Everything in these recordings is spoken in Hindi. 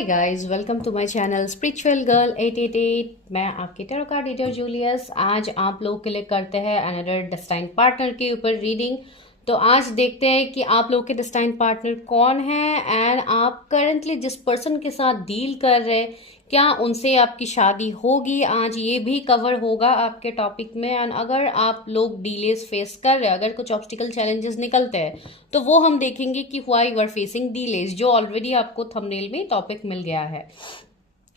Hi guys, welcome to my channel spiritual girl 888। मैं आपकी टैरो कार्ड रीडर जूलियस। आज आप लोगों के लिए करते हैं अनदर डेस्टाइन पार्टनर के ऊपर रीडिंग। तो आज देखते हैं कि आप लोग के डेस्टाइन पार्टनर कौन है एंड आप करंटली जिस पर्सन के साथ डील कर रहे हैं क्या उनसे आपकी शादी होगी। आज ये भी कवर होगा आपके टॉपिक में। एंड अगर आप लोग डीलेस फेस कर रहे हैं, अगर कुछ ऑब्स्टिकल चैलेंजेस निकलते हैं तो वो हम देखेंगे कि why you are facing delays, जो ऑलरेडी आपको थंबनेल में टॉपिक मिल गया है।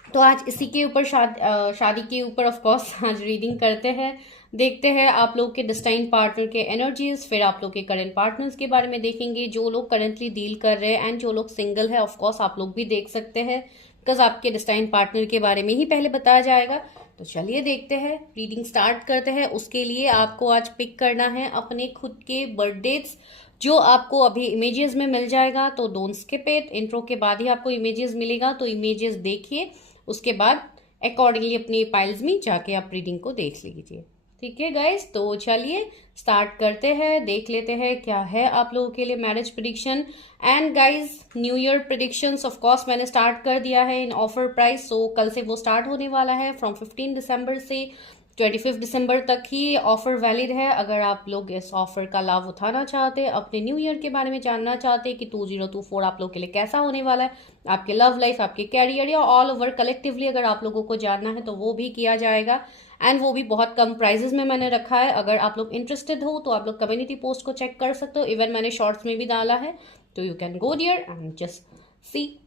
तो आज इसी के ऊपर शादी के ऊपर ऑफ कोर्स आज रीडिंग करते हैं। देखते हैं आप लोग के डेस्टाइन पार्टनर के एनर्जीज, फिर आप लोग के करंट पार्टनर्स के बारे में देखेंगे, जो लोग करंटली डील कर रहे हैं एंड जो लोग सिंगल है ऑफ कोर्स आप लोग भी देख सकते हैं, बिकॉज आपके डेस्टाइन पार्टनर के बारे में ही पहले बताया जाएगा। तो चलिए देखते हैं, रीडिंग स्टार्ट करते हैं। उसके लिए आपको आज पिक करना है अपने खुद के बर्थ डेट्स, जो आपको अभी इमेजेस में मिल जाएगा। तो डोंट स्किप इट, इंट्रो के बाद ही आपको इमेजेस मिलेगा, तो इमेजेस देखिए, उसके बाद अकॉर्डिंगली अपनी फाइल्स में जाके आप रीडिंग को देख लीजिए। ठीक है गाइस, तो चलिए स्टार्ट करते हैं, देख लेते हैं क्या है आप लोगों के लिए marriage prediction. And guys, new year predictions of course मैंने स्टार्ट कर दिया है इन ऑफर प्राइस। सो कल से वो स्टार्ट होने वाला है, फ्रॉम 15 दिसंबर से 25 दिसंबर तक ही ऑफर वैलिड है। अगर आप लोग इस ऑफर का लाभ उठाना चाहते हैं, अपने न्यू ईयर के बारे में जानना चाहते हैं कि 2024 आप लोग के लिए कैसा होने वाला है, आपके लव लाइफ, आपके कैरियर या ऑल ओवर कलेक्टिवली अगर आप लोगों को जानना है तो वो भी किया जाएगा। एंड वो भी बहुत कम प्राइजेस में मैंने रखा है। अगर आप लोग इंटरेस्टेड हो तो आप लोग कम्युनिटी पोस्ट को चेक कर सकते हो, इवन मैंने शॉर्ट्स में भी डाला है, तो you can go there and just see.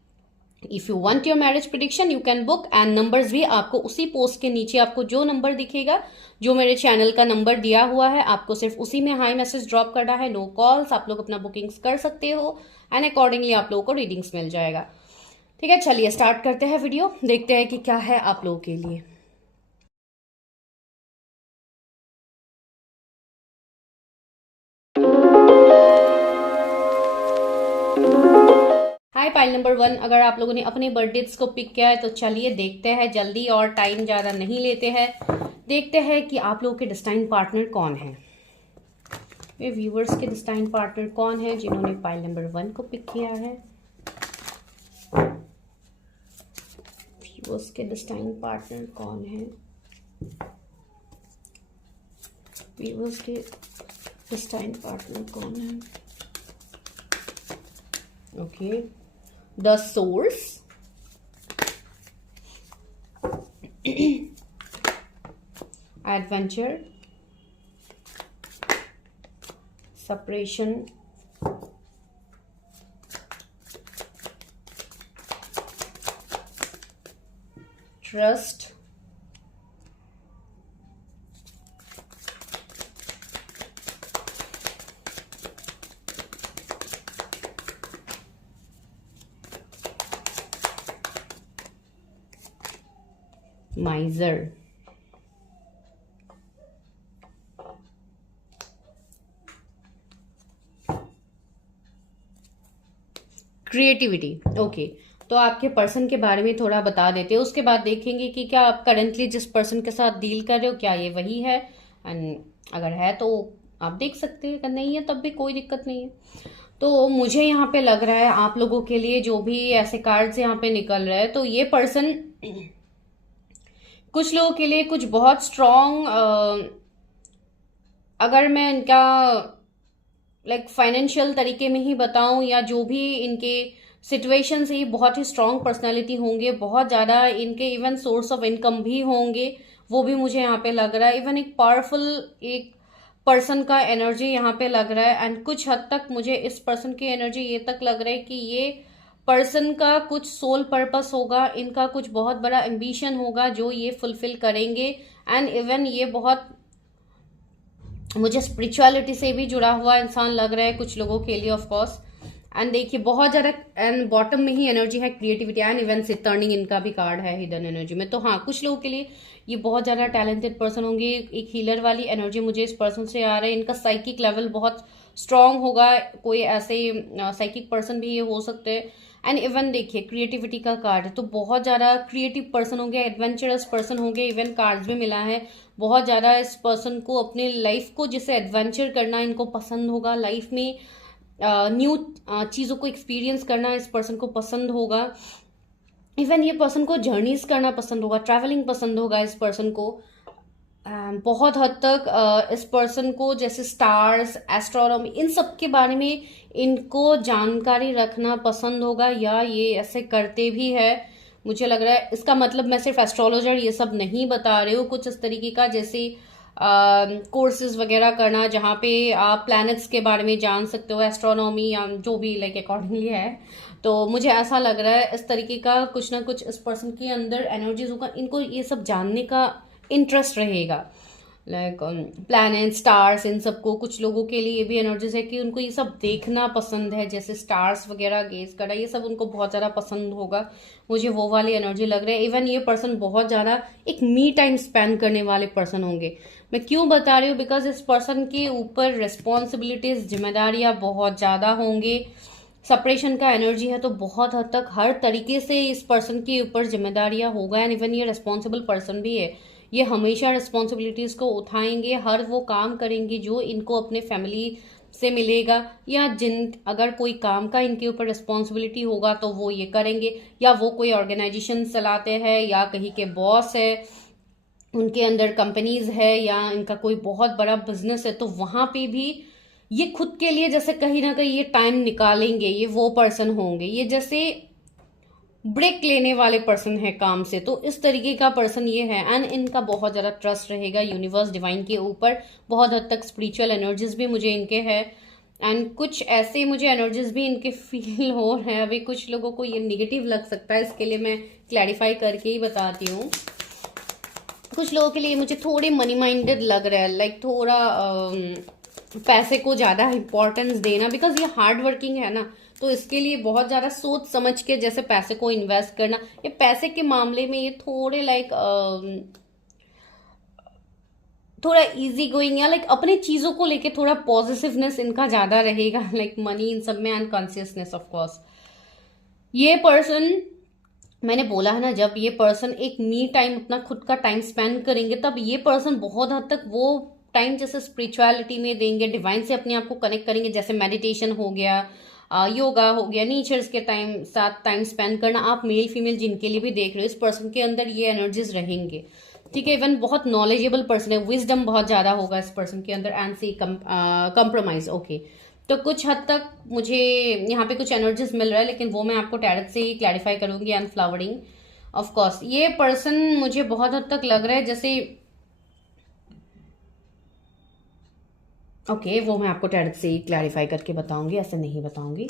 If you want your marriage prediction you can book. And numbers भी आपको उसी पोस्ट के नीचे आपको जो नंबर दिखेगा, जो मेरे चैनल का नंबर दिया हुआ है, आपको सिर्फ उसी में हाई मैसेज ड्रॉप करना है, नो कॉल्स। आप लोग अपना बुकिंग्स कर सकते हो एंड अकॉर्डिंगली आप लोगों को रीडिंग्स मिल जाएगा। ठीक है, चलिए स्टार्ट करते हैं वीडियो, देखते हैं कि क्या है आप लोगों के लिए। हाय पाइल नंबर 1, अगर आप लोगों ने अपने बर्थडेज को पिक किया है तो चलिए देखते हैं जल्दी, और टाइम ज़्यादा नहीं लेते हैं। देखते हैं कि आप लोगों के डेस्टाइन पार्टनर कौन है। मेरे व्यूवर्स के डेस्टाइन पार्टनर कौन है जिन्होंने पाइल नंबर 1 को पिक किया है। व्यूवर्स के डेस्टाइन पार्टनर कौन है, व्यूवर्स के डेस्टाइन पार्टनर कौन है। Okay, the source, adventure, separation, trust, माइजर, creativity. Okay, तो आपके पर्सन के बारे में थोड़ा बता देते हैं, उसके बाद देखेंगे कि क्या आप करंटली जिस पर्सन के साथ डील कर रहे हो क्या ये वही है। एंड अगर है तो आप देख सकते हैं, अगर नहीं है तब भी कोई दिक्कत नहीं है। तो मुझे यहाँ पे लग रहा है आप लोगों के लिए जो भी ऐसे कार्ड्स यहाँ पे निकल रहे हैं, तो ये पर्सन कुछ लोगों के लिए कुछ बहुत स्ट्रॉन्ग, अगर मैं इनका लाइक फाइनेंशियल तरीके में ही बताऊं या जो भी इनके सिचुएशन से, ये बहुत ही स्ट्रॉन्ग पर्सनालिटी होंगे, बहुत ज़्यादा इनके इवन सोर्स ऑफ इनकम भी होंगे, वो भी मुझे यहाँ पे लग रहा है। इवन एक पावरफुल एक पर्सन का एनर्जी यहाँ पे लग रहा है। एंड कुछ हद तक मुझे इस पर्सन की एनर्जी ये तक लग रहा है कि ये पर्सन का कुछ सोल पर्पस होगा, इनका कुछ बहुत बड़ा एम्बिशन होगा जो ये फुलफिल करेंगे। एंड इवन ये बहुत मुझे स्पिरिचुअलिटी से भी जुड़ा हुआ इंसान लग रहा है कुछ लोगों के लिए ऑफ कोर्स। एंड देखिए बहुत ज़्यादा, एंड बॉटम में ही एनर्जी है क्रिएटिविटी एंड इवन से टर्निंग, इनका भी कार्ड है हिडन एनर्जी में। तो हाँ, कुछ लोगों के लिए ये बहुत ज़्यादा टैलेंटेड पर्सन होंगे, एक हीलर वाली एनर्जी मुझे इस पर्सन से आ रहा है। इनका साइकिक लेवल बहुत स्ट्रांग होगा, कोई ऐसे साइकिक पर्सन भी ये हो सकते हैं। एंड इवन देखिए क्रिएटिविटी का कार्ड है, तो बहुत ज़्यादा क्रिएटिव पर्सन होंगे, एडवेंचरस पर्सन होंगे, इवन कार्ड्स भी मिला है। बहुत ज़्यादा इस पर्सन को अपने लाइफ को जिसे एडवेंचर करना इनको पसंद होगा, लाइफ में न्यू चीज़ों को एक्सपीरियंस करना इस पर्सन को पसंद होगा। इवन ये पर्सन को जर्नीज करना पसंद होगा, ट्रैवलिंग पसंद होगा इस पर्सन को। बहुत हद तक इस पर्सन को जैसे स्टार्स, एस्ट्रोनॉमी, इन सब के बारे में इनको जानकारी रखना पसंद होगा, या ये ऐसे करते भी है। मुझे लग रहा है इसका मतलब मैं सिर्फ एस्ट्रोलॉजर ये सब नहीं बता रही हूँ, कुछ इस तरीके का जैसे कोर्सेज वगैरह करना जहाँ पे आप प्लैनेट्स के बारे में जान सकते हो, एस्ट्रोनॉमी या जो भी लाइक अकॉर्डिंगली है। तो मुझे ऐसा लग रहा है इस तरीके का कुछ ना कुछ इस पर्सन के अंदर एनर्जीज होगा, इनको ये सब जानने का इंटरेस्ट रहेगा, लाइक प्लैनेट, स्टार्स, इन सबको। कुछ लोगों के लिए ये भी एनर्जीज है कि उनको ये सब देखना पसंद है, जैसे स्टार्स वगैरह गेज करना, ये सब उनको बहुत ज़्यादा पसंद होगा। मुझे वो वाली एनर्जी लग रही है। इवन ये पर्सन बहुत ज़्यादा एक मी टाइम स्पेंड करने वाले पर्सन होंगे। मैं क्यों बता रही हूँ, बिकॉज इस पर्सन के ऊपर रिस्पॉन्सिबिलिटीज, जिम्मेदारियाँ बहुत ज़्यादा होंगे। सेपरेशन का एनर्जी है, तो बहुत हद तक हर तरीके से इस पर्सन के ऊपर जिम्मेदारियां होगा। एंड इवन ये रिस्पॉन्सिबल पर्सन भी है, ये हमेशा रिस्पॉन्सिबिलिटीज को उठाएंगे, हर वो काम करेंगे जो इनको अपने फैमिली से मिलेगा, या जिन अगर कोई काम का इनके ऊपर रिस्पॉन्सिबिलिटी होगा तो वो ये करेंगे, या वो कोई ऑर्गेनाइजेशन चलाते हैं या कहीं के बॉस है, उनके अंदर कंपनीज है, या इनका कोई बहुत बड़ा बिजनेस है, तो वहां पे भी ये खुद के लिए जैसे कहीं ना कहीं ये टाइम निकालेंगे। ये वो पर्सन होंगे ये जैसे ब्रेक लेने वाले पर्सन है काम से, तो इस तरीके का पर्सन ये है। एंड इनका बहुत ज़्यादा ट्रस्ट रहेगा यूनिवर्स, डिवाइन के ऊपर। बहुत हद तक स्पिरिचुअल एनर्जीज भी मुझे इनके है, एंड कुछ ऐसे मुझे एनर्जीज भी इनके फील हो रहे हैं। अभी कुछ लोगों को ये निगेटिव लग सकता है, इसके लिए मैं क्लैरिफाई करके ही बताती हूँ। कुछ लोगों के लिए मुझे थोड़े मनी माइंडेड लग रहा है, लाइक थोड़ा पैसे को ज़्यादा इंपॉर्टेंस देना, बिकॉज ये हार्ड वर्किंग है ना, तो इसके लिए बहुत ज़्यादा सोच समझ के जैसे पैसे को इन्वेस्ट करना। ये पैसे के मामले में ये थोड़े लाइक थोड़ा इजी गोइंग, या लाइक अपने चीज़ों को लेके थोड़ा पॉजिटिवनेस इनका ज़्यादा रहेगा, लाइक मनी इन सब में, एंड कॉन्शियसनेस ऑफ कोर्स। ये पर्सन, मैंने बोला है ना, जब ये पर्सन एक मी टाइम, अपना खुद का टाइम स्पेंड करेंगे, तब ये पर्सन बहुत हद तक वो टाइम जैसे स्पिरिचुअलिटी में देंगे, डिवाइन से अपने आप को कनेक्ट करेंगे, जैसे मेडिटेशन हो गया, योगा हो गया, नेचर्स के टाइम साथ टाइम स्पेंड करना। आप मेल फीमेल जिनके लिए भी देख रहे हो, इस पर्सन के अंदर ये एनर्जीज रहेंगे, ठीक है। इवन बहुत नॉलेजेबल पर्सन है, विजडम बहुत ज़्यादा होगा इस पर्सन के अंदर, एंड सी कंप्रोमाइज। ओके, तो कुछ हद तक मुझे यहाँ पे कुछ एनर्जीज मिल रहा है, लेकिन वो मैं आपको टैरेट से ही क्लैरिफाई करूंगी। एंड फ्लावरिंग ऑफ कोर्स, ये पर्सन मुझे बहुत हद तक लग रहा है जैसे ओके, वो मैं आपको टैरेट से ही क्लैरिफाई करके बताऊंगी, ऐसे नहीं बताऊंगी।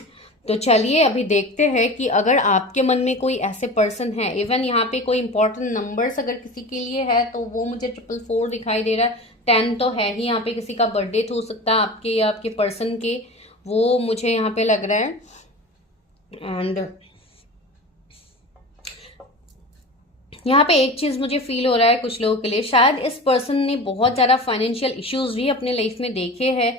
तो चलिए अभी देखते हैं कि अगर आपके मन में कोई ऐसे पर्सन है, इवन यहाँ पे कोई इंपॉर्टेंट नंबर्स अगर किसी के लिए है, तो वो मुझे 444 दिखाई दे रहा है। 10 तो है ही, यहाँ पे किसी का बर्थडे हो सकता है आपके या आपके पर्सन के, वो मुझे यहाँ पे लग रहा है। एंड यहाँ पे एक चीज मुझे फील हो रहा है कुछ लोगों के लिए, शायद इस पर्सन ने बहुत ज्यादा फाइनेंशियल इश्यूज भी अपने लाइफ में देखे हैं,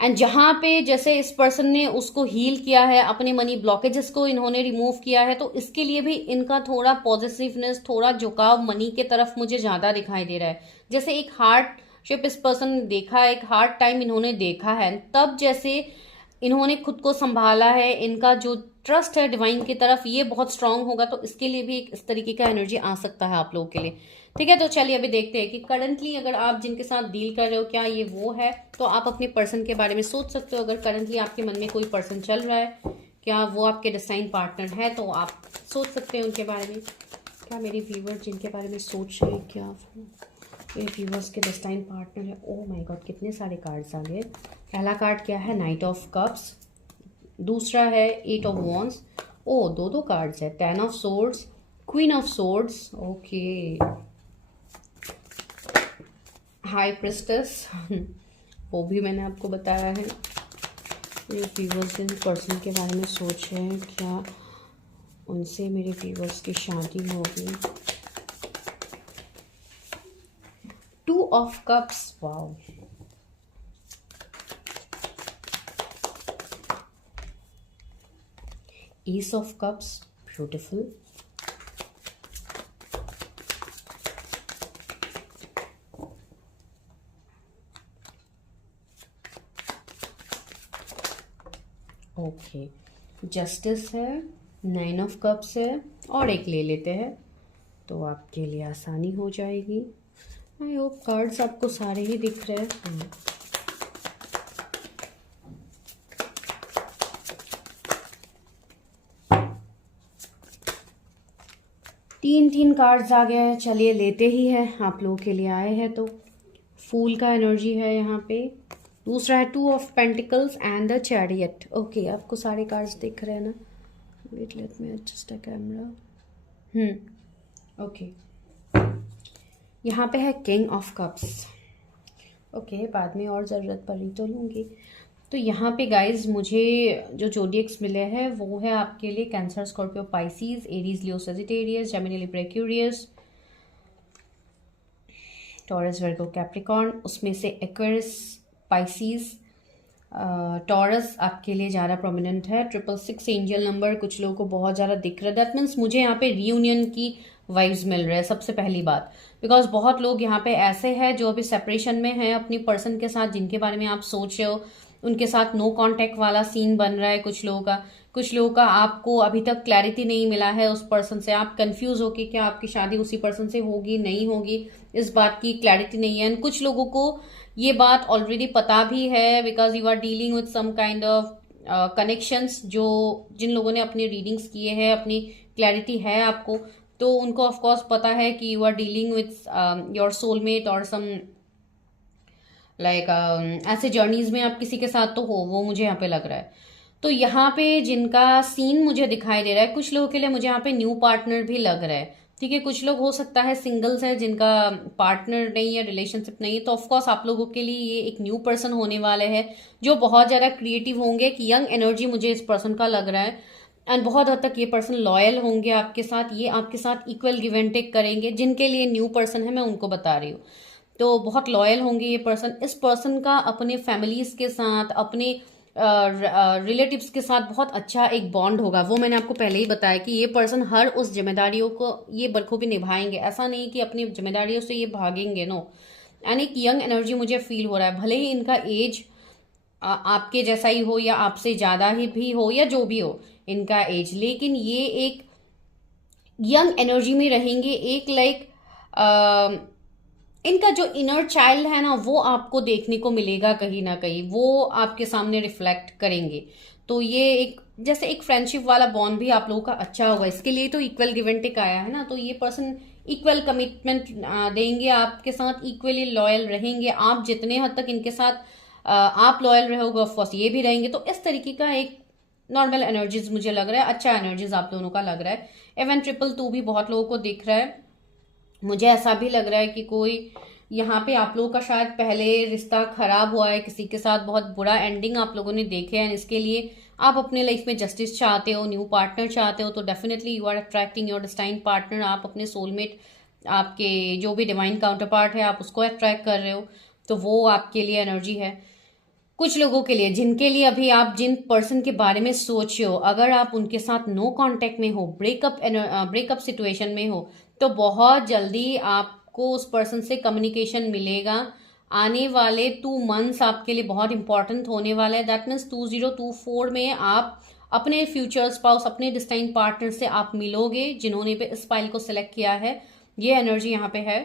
एंड जहाँ पे जैसे इस पर्सन ने उसको हील किया है, अपने मनी ब्लॉकेजेस को इन्होंने रिमूव किया है, तो इसके लिए भी इनका थोड़ा पॉजिटिवनेस, थोड़ा झुकाव मनी के तरफ मुझे ज्यादा दिखाई दे रहा है। जैसे एक हार्डशिप इस पर्सन ने देखा है, एक हार्ड टाइम इन्होंने देखा है, तब जैसे इन्होंने खुद को संभाला है, इनका जो ट्रस्ट है डिवाइन की तरफ ये बहुत स्ट्रांग होगा, तो इसके लिए भी एक इस तरीके का एनर्जी आ सकता है आप लोगों के लिए, ठीक है। तो चलिए अभी देखते हैं कि करंटली अगर आप जिनके साथ डील कर रहे हो, क्या ये वो है। तो आप अपने पर्सन के बारे में सोच सकते हो, अगर करंटली आपके मन में कोई पर्सन चल रहा है, क्या वो आपके डिस्टाइन पार्टनर है, तो आप सोच सकते हैं उनके बारे में। क्या मेरे व्यूवर्स जिनके बारे में सोच रहे हैं, क्या मेरे व्यूवर्स के डिस्टाइन पार्टनर है। ओह माय गॉड, कितने सारे कार्ड्स आ गए। पहला कार्ड क्या है, नाइट ऑफ कप्स, दूसरा है 8 ऑफ वॉन्ड्स, ओ दो कार्ड्स है, 10 of swords, queen of swords, okay, high priestess, वो भी मैंने आपको बताया है। मेरे व्यूवर्स जिन पर्सन के बारे में सोच रहे हैं, क्या उनसे मेरे व्यूवर्स की शादी होगी। 2 of cups, wow, Ace of Cups, beautiful, okay, justice है, 9 ऑफ कप्स है, और एक ले लेते हैं तो आपके लिए आसानी हो जाएगी। आई होप कार्ड्स आपको सारे ही दिख रहे हैं। तीन कार्ड्स आ गए हैं, चलिए लेते ही हैं, आप लोगों के लिए आए हैं। तो फूल का एनर्जी है यहाँ पे, दूसरा है 2 of pentacles and the chariot. Okay, आपको सारे कार्ड्स दिख रहे हैं ना? Wait, let me adjust the camera. Okay, यहाँ पे है किंग ऑफ कप्स। ओके, बाद में और ज़रूरत पड़ी तो लूँगी। तो यहाँ पे गाइज मुझे जो जोडियक्स मिले हैं वो है आपके लिए Cancer, Scorpio, Pisces, Aries, Leo, Sagittarius, Gemini, Libra, Aquarius, Taurus, Virgo, Capricorn. उसमें से एक्वेरियस, पाइसीज, टॉरस आपके लिए ज़्यादा प्रोमिनेंट है। 666 एंजल नंबर कुछ लोगों को बहुत ज़्यादा दिख रहा है। दैट मीन्स मुझे यहाँ पे रीयूनियन की वाइब्स मिल रहे हैं सबसे पहली बात, बिकॉज बहुत लोग यहाँ पे ऐसे हैं जो अभी सेपरेशन में हैं अपनी पर्सन के साथ, जिनके बारे में आप सोच रहे हो उनके साथ नो कांटेक्ट वाला सीन बन रहा है कुछ लोगों का आपको अभी तक क्लैरिटी नहीं मिला है उस पर्सन से। आप कंफ्यूज हो कि क्या आपकी शादी उसी पर्सन से होगी नहीं होगी, इस बात की क्लैरिटी नहीं है। एंड कुछ लोगों को ये बात ऑलरेडी पता भी है, because you are dealing with some kind of connections. जो जिन लोगों ने अपनी रीडिंग्स किए हैं, अपनी क्लैरिटी है आपको, तो उनको ऑफकोर्स पता है कि you are dealing with your soulmate और सम लाइक ऐसे जर्नीज में आप किसी के साथ तो हो, वो मुझे यहाँ पे लग रहा है। तो यहाँ पे जिनका सीन मुझे दिखाई दे रहा है, कुछ लोगों के लिए मुझे यहाँ पे न्यू पार्टनर भी लग रहा है। ठीक है, कुछ लोग हो सकता है सिंगल्स है जिनका पार्टनर नहीं है, रिलेशनशिप नहीं है, तो ऑफकोर्स आप लोगों के लिए ये एक न्यू पर्सन होने वाले हैं जो बहुत ज़्यादा क्रिएटिव होंगे। कि यंग एनर्जी मुझे इस पर्सन का लग रहा है एंड बहुत हद तक ये पर्सन लॉयल होंगे आपके साथ, ये आपके साथ इक्वल गिव एंड टेक करेंगे। जिनके लिए न्यू पर्सन है मैं उनको बता रही हूँ, तो बहुत लॉयल होंगे ये पर्सन। इस पर्सन का अपने फैमिलीज के साथ, अपने रिलेटिव्स के साथ बहुत अच्छा एक बॉन्ड होगा। वो मैंने आपको पहले ही बताया कि ये पर्सन हर उस जिम्मेदारियों को ये बखूबी निभाएंगे, ऐसा नहीं कि अपनी जिम्मेदारियों से ये भागेंगे, नो। यानी एक यंग एनर्जी मुझे फील हो रहा है, भले ही इनका एज आपके जैसा ही हो या आपसे ज़्यादा ही भी हो या जो भी हो इनका एज, लेकिन ये एक यंग एनर्जी में रहेंगे। एक लाइक इनका जो इनर चाइल्ड है ना, वो आपको देखने को मिलेगा कहीं ना कहीं, वो आपके सामने रिफ्लेक्ट करेंगे। तो ये एक जैसे एक फ्रेंडशिप वाला बॉन्ड भी आप लोगों का अच्छा होगा। इसके लिए तो इक्वल गिव एंड टेक आया है ना, तो ये पर्सन इक्वल कमिटमेंट देंगे आपके साथ, इक्वली लॉयल रहेंगे। आप जितने हद तक इनके साथ आप लॉयल रहोगे ऑफकोर्स ये भी रहेंगे। तो इस तरीके का एक नॉर्मल एनर्जीज मुझे लग रहा है, अच्छा एनर्जीज आप दोनों का लग रहा है। इवन 222 भी बहुत लोगों को दिख रहा है। मुझे ऐसा भी लग रहा है कि कोई यहाँ पे आप लोगों का शायद पहले रिश्ता खराब हुआ है किसी के साथ, बहुत बुरा एंडिंग आप लोगों ने देखे हैं। इसके लिए आप अपने लाइफ में जस्टिस चाहते हो, न्यू पार्टनर चाहते हो, तो definitely you are attracting your destined partner. आप अपने सोलमेट, आपके जो भी डिवाइन काउंटर पार्ट है, आप उसको अट्रैक्ट कर रहे हो, तो वो आपके लिए एनर्जी है। कुछ लोगों के लिए, जिनके लिए अभी आप जिन पर्सन के बारे में सोच रहे हो, अगर आप उनके साथ नो कांटेक्ट में हो, ब्रेकअप सिचुएशन में हो, तो बहुत जल्दी आपको उस पर्सन से कम्युनिकेशन मिलेगा। आने वाले 2 मंथ्स आपके लिए बहुत इंपॉर्टेंट होने वाले हैं। दैट मीन्स 2024 में आप अपने फ्यूचर स्पाउस, अपने डिस्टाइन पार्टनर से आप मिलोगे, जिन्होंने पे इस फाइल को सिलेक्ट किया है। ये एनर्जी यहाँ पे है।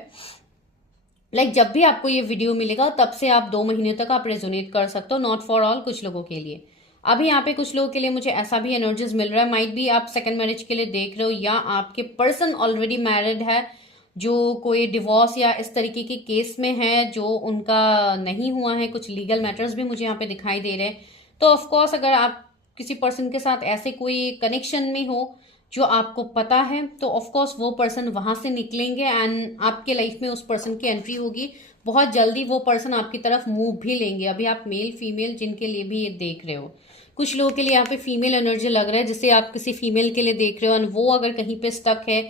लाइक जब भी आपको ये वीडियो मिलेगा तब से आप 2 महीने तक आप रेजोनेट कर सकते हो, नॉट फॉर ऑल, कुछ लोगों के लिए। अभी यहाँ पे कुछ लोगों के लिए मुझे ऐसा भी एनर्जीज मिल रहा है, माइट भी आप सेकंड मैरिज के लिए देख रहे हो, या आपके पर्सन ऑलरेडी मैरिड है जो कोई डिवोर्स या इस तरीके के केस में है जो उनका नहीं हुआ है। कुछ लीगल मैटर्स भी मुझे यहाँ पे दिखाई दे रहे हैं। तो ऑफकोर्स अगर आप किसी पर्सन के साथ ऐसे कोई कनेक्शन में हो जो आपको पता है, तो ऑफकोर्स वो पर्सन वहां से निकलेंगे एंड आपके लाइफ में उस पर्सन की एंट्री होगी। बहुत जल्दी वो पर्सन आपकी तरफ मूव भी लेंगे। अभी आप मेल फीमेल जिनके लिए भी ये देख रहे हो, कुछ लोगों के लिए यहाँ पे फीमेल एनर्जी लग रहा है, जिसे आप किसी फीमेल के लिए देख रहे हो एंड वो अगर कहीं पे स्टक है,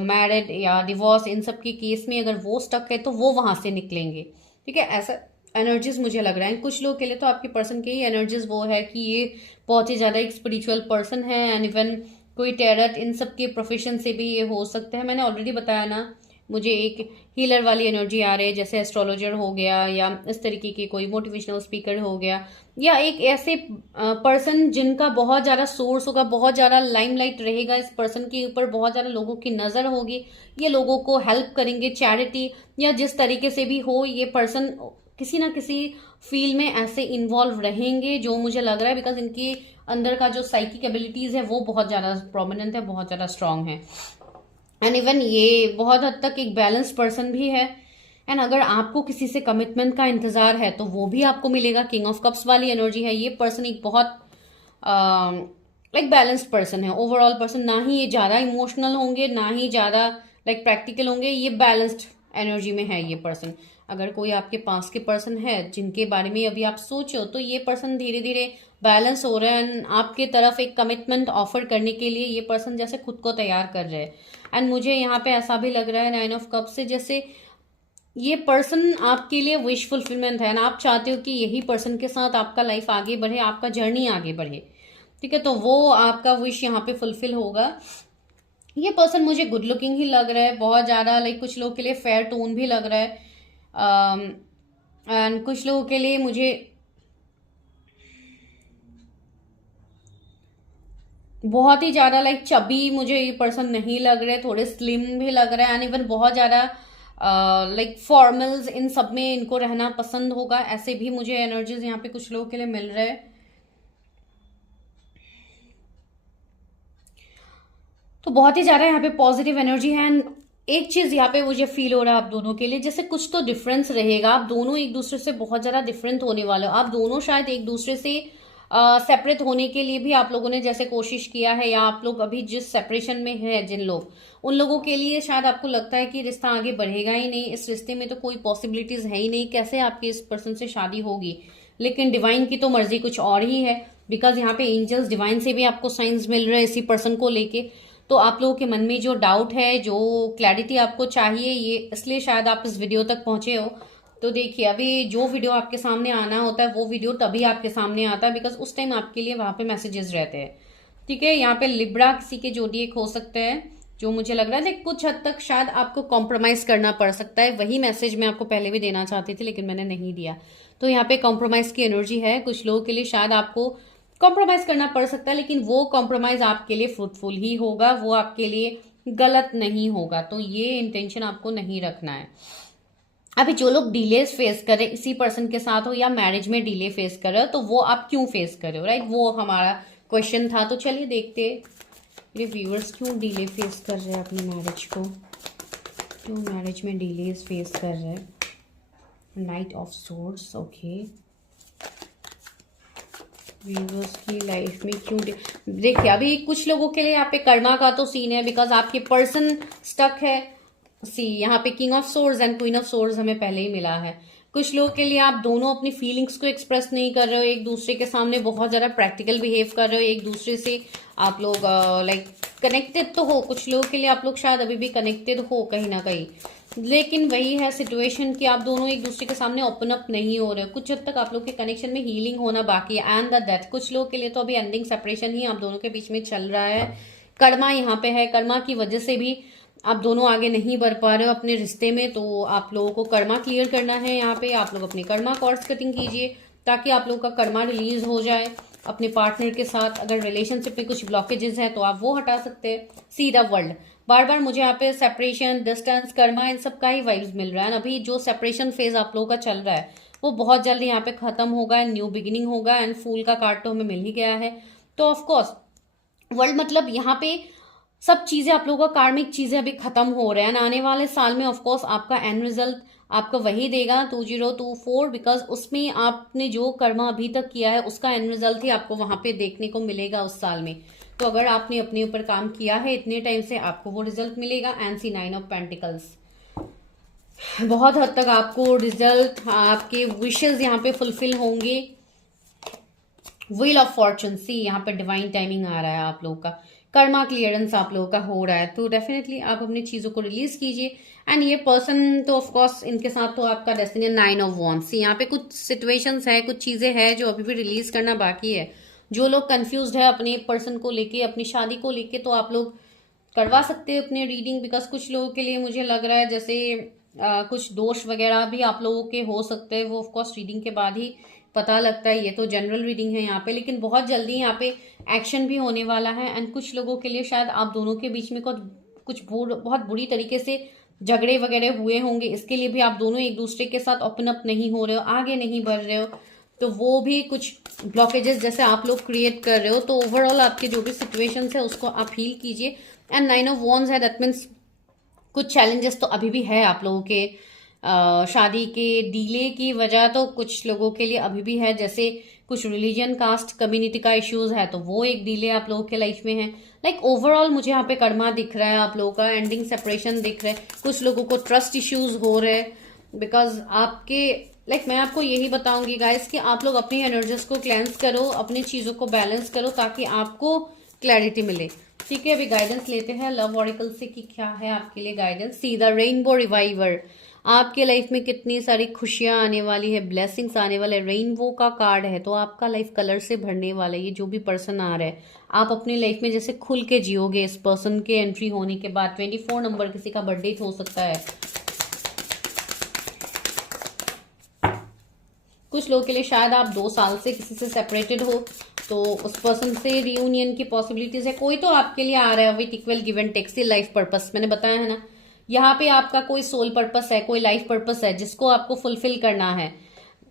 मैरिड या डिवोर्स, इन सब के केस में अगर वो स्टक है तो वो वहां से निकलेंगे। ठीक है, ऐसा एनर्जीज मुझे लग रहा है। कुछ लोगों के लिए तो आपके पर्सन के ही एनर्जीज वो है कि ये बहुत ही ज्यादा एक स्पिरिचुअल पर्सन है एंड इवन कोई टेरट, इन सब के प्रोफेशन से भी ये हो सकता है। मैंने ऑलरेडी बताया ना, मुझे एक हीलर वाली एनर्जी आ रही है, जैसे एस्ट्रोलॉजर हो गया या इस तरीके की कोई मोटिवेशनल स्पीकर हो गया, या एक ऐसे पर्सन जिनका बहुत ज़्यादा सोर्स होगा, बहुत ज़्यादा लाइमलाइट रहेगा, इस पर्सन के ऊपर बहुत ज़्यादा लोगों की नज़र होगी, ये लोगों को हेल्प करेंगे, चैरिटी या जिस तरीके से भी हो, ये पर्सन किसी ना किसी फील्ड में ऐसे इन्वॉल्व रहेंगे जो मुझे लग रहा है, बिकॉज इनके अंदर का जो साइकिक एबिलिटीज है वो बहुत ज़्यादा प्रोमिनेंट है, बहुत ज़्यादा स्ट्रांग है। एंड इवन ये बहुत हद तक एक बैलेंस्ड पर्सन भी है। एंड अगर आपको किसी से कमिटमेंट का इंतजार है तो वो भी आपको मिलेगा। किंग ऑफ कप्स वाली एनर्जी है। ये पर्सन एक बहुत लाइक बैलेंस्ड पर्सन है, ओवरऑल पर्सन। ना ही ये ज़्यादा इमोशनल होंगे, ना ही ज़्यादा लाइक प्रैक्टिकल होंगे, ये बैलेंस्ड एनर्जी में है ये पर्सन। अगर कोई आपके पास के पर्सन है जिनके बारे में अभी आप सोचो, तो ये पर्सन धीरे धीरे बैलेंस हो रहा है एंड आपके तरफ एक कमिटमेंट ऑफर करने के लिए ये पर्सन जैसे खुद को तैयार कर रहे हैं। एंड मुझे यहाँ पे ऐसा भी लग रहा है 9 ऑफ कप से, जैसे ये पर्सन आपके लिए विश फुलफिलमेंट है ना, आप चाहते हो कि यही पर्सन के साथ आपका लाइफ आगे बढ़े, आपका जर्नी आगे बढ़े, ठीक है, तो वो आपका विश यहाँ पे फुलफिल होगा। ये पर्सन मुझे गुड लुकिंग ही लग रहा है बहुत ज़्यादा, लाइक कुछ लोगों के लिए फेयर टोन भी लग रहा है, एंड कुछ लोगों के लिए मुझे बहुत ही ज़्यादा लाइक चबी मुझे ये पर्सन नहीं लग रहे, थोड़े स्लिम भी लग रहे हैं, एंड इवन बहुत ज़्यादा लाइक फॉर्मल्स इन सब में इनको रहना पसंद होगा, ऐसे भी मुझे एनर्जीज यहाँ पे कुछ लोगों के लिए मिल रहे हैं। तो बहुत ही ज़्यादा यहाँ पे पॉजिटिव एनर्जी है। एंड एक चीज़ यहाँ पे मुझे फील हो रहा है आप दोनों के लिए, जैसे कुछ तो डिफरेंस रहेगा, आप दोनों एक दूसरे से बहुत ज़्यादा डिफरेंट होने वाले हो, आप दोनों शायद एक दूसरे से सेपरेट होने के लिए भी आप लोगों ने जैसे कोशिश किया है, या आप लोग अभी जिस सेपरेशन में है जिन लोग, उन लोगों के लिए शायद आपको लगता है कि रिश्ता आगे बढ़ेगा ही नहीं, इस रिश्ते में तो कोई पॉसिबिलिटीज है ही नहीं, कैसे आपकी इस पर्सन से शादी होगी। लेकिन डिवाइन की तो मर्जी कुछ और ही है, बिकॉज यहाँ पे एंजल्स डिवाइन से भी आपको साइंस मिल रहे हैं इसी पर्सन को लेके। तो आप लोगों के मन में जो डाउट है, जो क्लैरिटी आपको चाहिए, ये इसलिए शायद आप इस वीडियो तक पहुंचे हो। तो देखिए, अभी जो वीडियो आपके सामने आना होता है वो वीडियो तभी आपके सामने आता है, बिकॉज उस टाइम आपके लिए वहां पे मैसेजेस रहते हैं, ठीक है। यहाँ पे लिब्रा किसी के जोडिएक हो सकते हैं, जो मुझे लग रहा है लेकिन कुछ हद तक शायद आपको कॉम्प्रोमाइज करना पड़ सकता है। वही मैसेज मैं आपको पहले भी देना चाहती थी लेकिन मैंने नहीं दिया। तो यहाँ पे कॉम्प्रोमाइज की एनर्जी है, कुछ लोगों के लिए शायद आपको कॉम्प्रोमाइज करना पड़ सकता है, लेकिन वो कॉम्प्रोमाइज आपके लिए फ्रूटफुल ही होगा, वो आपके लिए गलत नहीं होगा। तो ये इंटेंशन आपको नहीं रखना है। अभी जो लोग डिलेस फेस कर रहे इसी पर्सन के साथ हो, या मैरिज में डिले फेस कर रहे हो, तो वो आप क्यों फेस कर रहे हो, राइट, वो हमारा क्वेश्चन था। तो चलिए देखते मेरे व्यूअर्स क्यों डिले फेस कर रहे हैं अपनी मैरिज को, क्यों मैरिज में डिलेस फेस कर रहे हैं। Night of swords, okay, viewers की लाइफ में क्यों देखिए, अभी कुछ लोगों के लिए यहाँ पे कर्मा का तो सीन है, बिकॉज आपके पर्सन स्टक है। सी यहाँ पे king of swords and queen of swords हमें पहले ही मिला है। कुछ लोगों के लिए आप दोनों अपनी फीलिंग्स को एक्सप्रेस नहीं कर रहे हो, एक दूसरे के सामने बहुत ज़्यादा प्रैक्टिकल बिहेव कर रहे हो, एक दूसरे से आप लोग लाइक कनेक्टेड तो हो, कुछ लोगों के लिए आप लोग शायद अभी भी कनेक्टेड हो कहीं ना कहीं, लेकिन वही है सिचुएशन कि आप दोनों एक दूसरे के सामने ओपन अप नहीं हो रहे हो। कुछ हद तक आप लोग के कनेक्शन में हीलिंग होना बाकी है। एंड द डेथ, कुछ लोगों के लिए तो अभी एंडिंग सेपरेशन ही आप दोनों के बीच में चल रहा है। कर्मा यहाँ पे है, कर्मा की वजह से भी आप दोनों आगे नहीं बढ़ पा रहे हो अपने रिश्ते में, तो आप लोगों को कर्मा क्लियर करना है। यहाँ पे आप लोग अपने कर्मा कॉर्ड्स कटिंग कीजिए ताकि आप लोगों का कर्मा रिलीज हो जाए अपने पार्टनर के साथ। अगर रिलेशनशिप में कुछ ब्लॉकेजेस हैं तो आप वो हटा सकते हैं। सी द वर्ल्ड, बार बार मुझे यहाँ पे सेपरेशन, डिस्टेंस, कर्मा, इन सब का ही वाइब्स मिल रहा है। अभी जो सेपरेशन फेज आप लोगों का चल रहा है वो बहुत जल्दी यहाँ पे खत्म होगा एंड न्यू बिगिनिंग होगा। एंड फूल का कार्ड तो हमें मिल ही गया है। तो ऑफकोर्स वर्ल्ड मतलब यहाँ पे सब चीजें आप लोगों का कार्मिक चीजें अभी खत्म हो रहे हैं। आने वाले साल में ऑफकोर्स आपका एंड रिजल्ट आपका वही देगा 2024, बिकॉज उसमें आपने जो कर्मा अभी तक किया है उसका एंड रिजल्ट ही आपको वहां पे देखने को मिलेगा उस साल में। तो अगर आपने अपने ऊपर काम किया है इतने टाइम से, आपको वो रिजल्ट मिलेगा। एंड सी 9 ऑफ पेंटिकल्स, बहुत हद तक आपको रिजल्ट, आपके विशेस यहाँ पे फुलफिल होंगे। व्हील ऑफ फॉर्चून, सी यहाँ पे डिवाइन टाइमिंग आ रहा है आप लोगों का, कर्मा क्लियरेंस आप लोगों का हो रहा है। तो डेफिनेटली आप अपनी चीजों को रिलीज कीजिए। एंड ये पर्सन तो ऑफकोर्स इनके साथ तो आपका डेस्टिनी 9 ऑफ वॉन्ड्स, यहाँ पे कुछ सिचुएशंस है, कुछ चीजें हैं जो अभी भी रिलीज करना बाकी है। जो लोग कंफ्यूज्ड है अपने पर्सन को लेके, अपनी शादी को लेके, तो आप लोग करवा सकते हैं अपने रीडिंग, बिकॉज कुछ लोगों के लिए मुझे लग रहा है जैसे कुछ दोष वगैरह भी आप लोगों के हो सकते हैं, वो ऑफकोर्स रीडिंग के बाद ही पता लगता है। ये तो जनरल रीडिंग है यहाँ पे, लेकिन बहुत जल्दी यहाँ पे एक्शन भी होने वाला है। एंड कुछ लोगों के लिए शायद आप दोनों के बीच में कुछ बहुत बुरी तरीके से झगड़े वगैरह हुए होंगे, इसके लिए भी आप दोनों एक दूसरे के साथ ओपन अप नहीं हो रहे हो, आगे नहीं बढ़ रहे हो, तो वो भी कुछ ब्लॉकेजेस जैसे आप लोग क्रिएट कर रहे हो। तो ओवरऑल आपके जो भी सिचुएशंस है उसको आप हील कीजिए। एंड 9 ऑफ वॉन्ड्स है, दैट मीन्स कुछ चैलेंजेस तो अभी भी है आप लोगों के शादी के डिले की वजह, तो कुछ लोगों के लिए अभी भी है, जैसे कुछ रिलीजन कास्ट कम्युनिटी का इश्यूज है तो वो एक डिले आप लोगों के लाइफ में है। लाइक ओवरऑल मुझे यहाँ पे कर्मा दिख रहा है, आप लोगों का एंडिंग सेपरेशन दिख रहा है, कुछ लोगों को ट्रस्ट इश्यूज हो रहे हैं बिकॉज आपके मैं आपको यही बताऊंगी गाइस कि आप लोग अपनी एनर्जीज को क्लेंस करो, अपनी चीजों को बैलेंस करो ताकि आपको क्लैरिटी मिले। ठीक है, अभी गाइडेंस लेते हैं लव ऑरिकल से कि क्या है आपके लिए guidance. See the rainbow reviver, आपके लाइफ में कितनी सारी खुशियां आने वाली है, ब्लेसिंग्स आने वाले, रेनबो का कार्ड है तो आपका लाइफ कलर से भरने वाला है। ये जो भी पर्सन आ रहा है आप अपनी लाइफ में जैसे खुल के जियोगे इस पर्सन के एंट्री होने के बाद। 24 नंबर किसी का बर्थडे हो सकता है, कुछ लोगों के लिए शायद आप 2 साल से किसी से सेपरेटेड हो तो उस पर्सन से रियूनियन की पॉसिबिलिटीज है। कोई तो आपके लिए आ रहा है with equal give and take से लाइफ पर्पस, मैंने बताया है ना, यहाँ पे आपका कोई सोल पर्पस है, कोई लाइफ पर्पस है जिसको आपको फुलफिल करना है।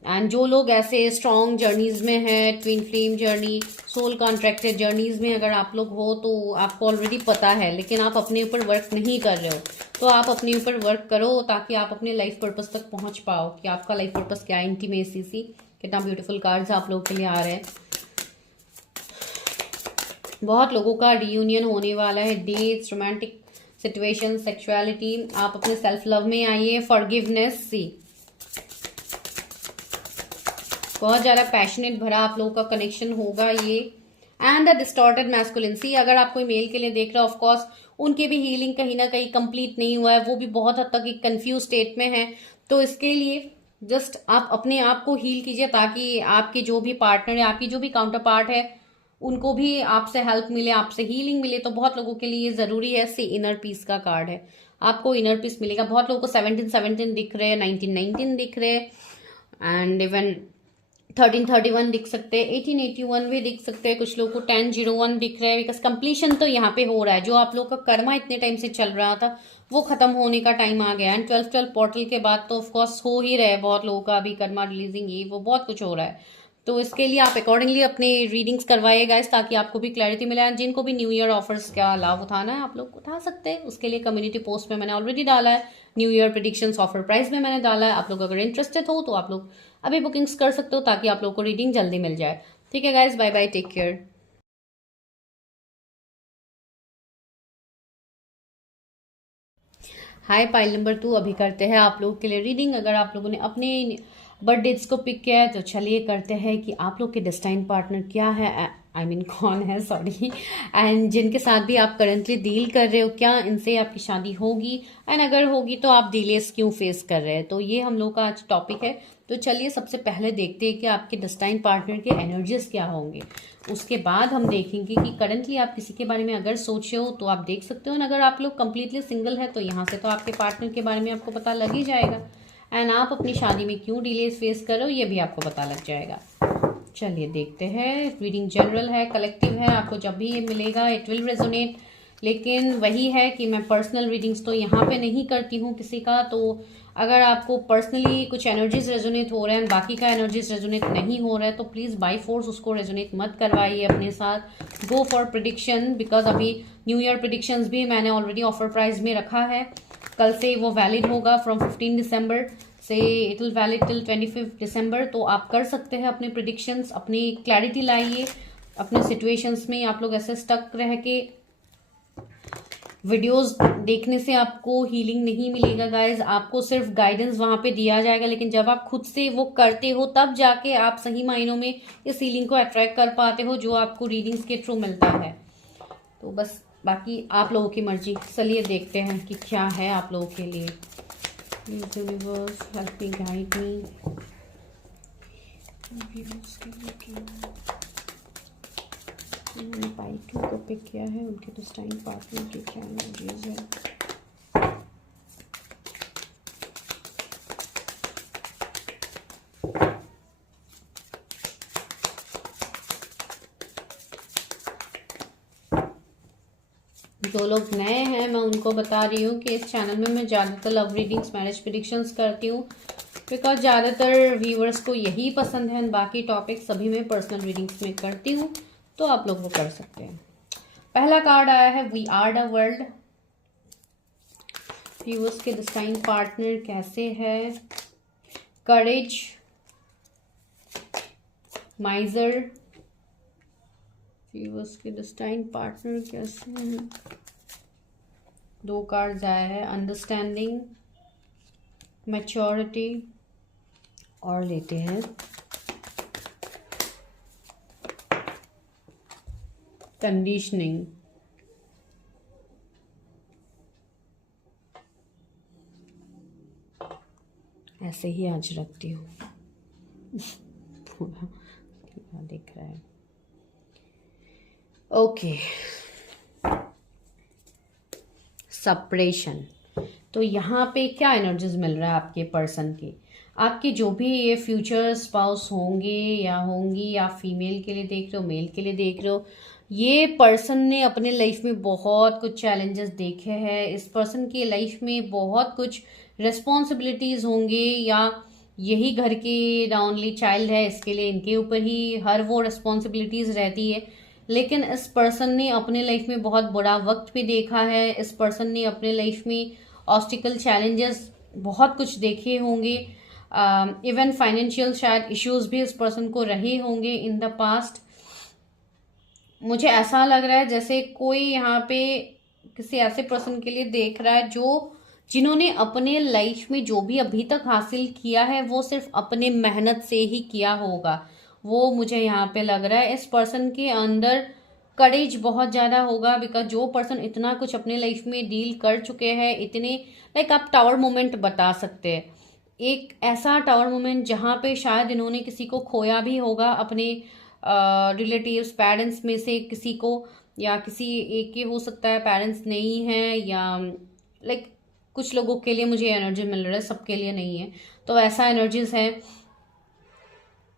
एंड जो लोग ऐसे स्ट्रॉन्ग जर्नीज में है, twin flame journey, soul contracted journeys में अगर आप लोग हो तो आपको ऑलरेडी पता है, लेकिन आप अपने ऊपर वर्क नहीं कर रहे हो, तो आप अपने ऊपर वर्क करो ताकि आप अपने लाइफ पर्पस तक पहुंच पाओ कि आपका लाइफ पर्पस क्या है। इंटीमेसी सी, कितना ब्यूटीफुल कार्ड्स आप लोगों के लिए आ रहे हैं। बहुत लोगों का रियूनियन होने वाला है, डेट्स, रोमांटिक सिचुएशन, सेक्सुअलिटी, आप अपने सेल्फ लव में आइए, फॉरगिवनेस सी, बहुत ज्यादा पैशनेट भरा आप लोगों का कनेक्शन होगा ये। एंड द डिस्टॉर्टेड मैस्कुलिन सी, अगर आप कोई मेल के लिए देख रहे हो ऑफकोर्स उनके भी हीलिंग कहीं ना कहीं कंप्लीट नहीं हुआ है, वो भी बहुत हद तक एक कंफ्यूज स्टेट में है। तो इसके लिए जस्ट आप अपने आप को हील कीजिए ताकि आपके जो भी पार्टनर है, आपकी जो भी काउंटर पार्ट है, उनको भी आपसे हेल्प मिले, आपसे हीलिंग मिले। तो बहुत लोगों के लिए ये जरूरी है। से इनर पीस का कार्ड है, आपको इनर पीस मिलेगा। बहुत लोगों को 17 दिख रहे हैं, 19 दिख रहे हैं, एंड इवन 1331 दिख सकते हैं, 1881 भी दिख सकते हैं, कुछ लोगों को 1001 दिख रहा है, बिकॉज कंप्लीशन तो यहाँ पे हो रहा है। जो आप लोग का कर्मा इतने टाइम से चल रहा था वो खत्म होने का टाइम आ गया। एंड 12 पोर्टल के बाद तो ऑफकोर्स हो ही रहा है बहुत लोगों का, अभी कर्मा रिलीजिंग ये वो बहुत कुछ हो रहा है। तो इसके लिए आप अकॉर्डिंगली अपने रीडिंग्स करवाइएगा ताकि आपको भी क्लैरिटी मिले। जिनको भी न्यू ईयर ऑफर्स का लाभ उठाना है आप लोग उठा सकते हैं, उसके लिए कम्युनिटी पोस्ट में मैंने ऑलरेडी डाला है, new year predictions offer price में मैंने डाला है। आप लोग अगर इंटरेस्टेड हो तो आप लोग अभी बुकिंग्स कर सकते हो ताकि आप लोग को रीडिंग जल्दी मिल जाए। ठीक है guys, bye bye, take care. Hi pile number 2, अभी करते हैं आप लोग के लिए रीडिंग। अगर आप लोगों ने अपने बर्थ डेट्स को पिक किया है तो चलिए करते हैं कि आप लोग के डेस्टाइन पार्टनर क्या है, आई मीन कौन है, सॉरी, एंड जिनके साथ भी आप करंटली डील कर रहे हो क्या इनसे आपकी शादी होगी, एंड अगर होगी तो आप डिलेस क्यों फेस कर रहे हैं। तो ये हम लोग का आज टॉपिक है। तो चलिए सबसे पहले देखते हैं कि आपके डेस्टाइन पार्टनर के एनर्जीज क्या होंगे, उसके बाद हम देखेंगे कि करंटली आप किसी के बारे में अगर सोचे हो तो आप देख सकते हो, और अगर आप लोग कंप्लीटली सिंगल है तो यहाँ से तो आपके पार्टनर के बारे में आपको पता लग ही जाएगा, एंड आप अपनी शादी में क्यों डिलेस फेस करो ये भी आपको पता लग जाएगा। चलिए देखते हैं। रीडिंग जनरल है, कलेक्टिव है, आपको जब भी ये मिलेगा इट विल रेजोनेट, लेकिन वही है कि मैं पर्सनल रीडिंग्स तो यहाँ पे नहीं करती हूँ किसी का। तो अगर आपको पर्सनली कुछ एनर्जीज रेजोनेट हो रहे हैं, बाकी का एनर्जीज रेजोनेट नहीं हो रहा है, तो प्लीज़ बाय फोर्स उसको रेजोनेट मत करवाइए अपने साथ। गो फॉर प्रिडिक्शन, बिकॉज अभी न्यू ईयर प्रिडिक्शंस भी मैंने ऑलरेडी ऑफर प्राइस में रखा है, कल से वो वैलिड होगा फ्रॉम 15 दिसंबर से इट विल वैलिड टिल 25 दिसंबर। तो आप कर सकते हैं अपने प्रिडिक्शंस, अपनी क्लैरिटी लाइए अपने सिचुएशंस में। आप लोग ऐसे स्टक रह के वीडियोस देखने से आपको हीलिंग नहीं मिलेगा गाइज, आपको सिर्फ गाइडेंस वहां पे दिया जाएगा, लेकिन जब आप खुद से वो करते हो तब जाके आप सही मायनों में इस हीलिंग को अट्रैक्ट कर पाते हो जो आपको रीडिंग्स के थ्रू मिलता है। तो बस बाकी आप लोगों की मर्जी। चलिए देखते हैं कि क्या है आप लोगों के लिए। Universe help me, guide me. मैंने पाइटू को पिक किया है, उनके डिस्टाइन पार्टनर की क्या एनर्जीज है। जो लोग नए हैं मैं उनको बता रही हूँ कि इस चैनल में मैं ज़्यादातर लव रीडिंग्स, मैरिज प्रेडिक्शंस करती हूँ, बिकॉज ज़्यादातर व्यूवर्स को यही पसंद है। बाकी टॉपिक सभी मैं पर्सनल रीडिंग्स में करती हूँ, तो आप लोग वो कर सकते हैं। पहला कार्ड आया है we are the world. Viewers के डिस्टाइन पार्टनर कैसे है, करेज, माइजर। व्यूवर्स के डिस्टाइन पार्टनर कैसे हैं। दो कार्ड्स आए हैं, अंडरस्टैंडिंग, मैच्योरिटी, और लेते हैं कंडीशनिंग। ऐसे ही आज रखती हूँ पूरा दिख रहा है। Okay, separation. तो यहाँ पे क्या एनर्जीज मिल रहा है आपके पर्सन की। आपके जो भी ये फ्यूचर स्पाउस होंगे या होंगी, या फीमेल के लिए देख रहे हो, मेल के लिए देख रहे हो, ये पर्सन ने अपने लाइफ में बहुत कुछ चैलेंजेस देखे हैं। इस पर्सन की लाइफ में बहुत कुछ रिस्पॉन्सिबिलिटीज़ होंगे, या यही घर के ओनली चाइल्ड है, इसके लिए इनके ऊपर ही हर वो रिस्पॉन्सिबिलिटीज़ रहती है। लेकिन इस पर्सन ने अपने लाइफ में बहुत बुरा वक्त भी देखा है। इस पर्सन ने अपने लाइफ में ऑब्स्टिकल, चैलेंजेस बहुत कुछ देखे होंगे। इवन फाइनेंशियल शायद इश्यूज भी इस पर्सन को रहे होंगे इन द पास्ट। मुझे ऐसा लग रहा है जैसे कोई यहाँ पे किसी ऐसे पर्सन के लिए देख रहा है जो जिन्होंने अपने लाइफ में जो भी अभी तक हासिल किया है वो सिर्फ अपने मेहनत से ही किया होगा। वो मुझे यहाँ पे लग रहा है इस पर्सन के अंदर करेज बहुत ज़्यादा होगा, बिकॉज जो पर्सन इतना कुछ अपने लाइफ में डील कर चुके हैं, इतने लाइक आप टावर मोमेंट बता सकते हैं। एक ऐसा टावर मोमेंट जहाँ पे शायद इन्होंने किसी को खोया भी होगा, अपने रिलेटिव्स, पेरेंट्स में से किसी को, या किसी एक के हो सकता है पेरेंट्स नहीं है, या लाइक कुछ लोगों के लिए मुझे एनर्जी मिल रहा है, सबके लिए नहीं है। तो ऐसा एनर्जीज है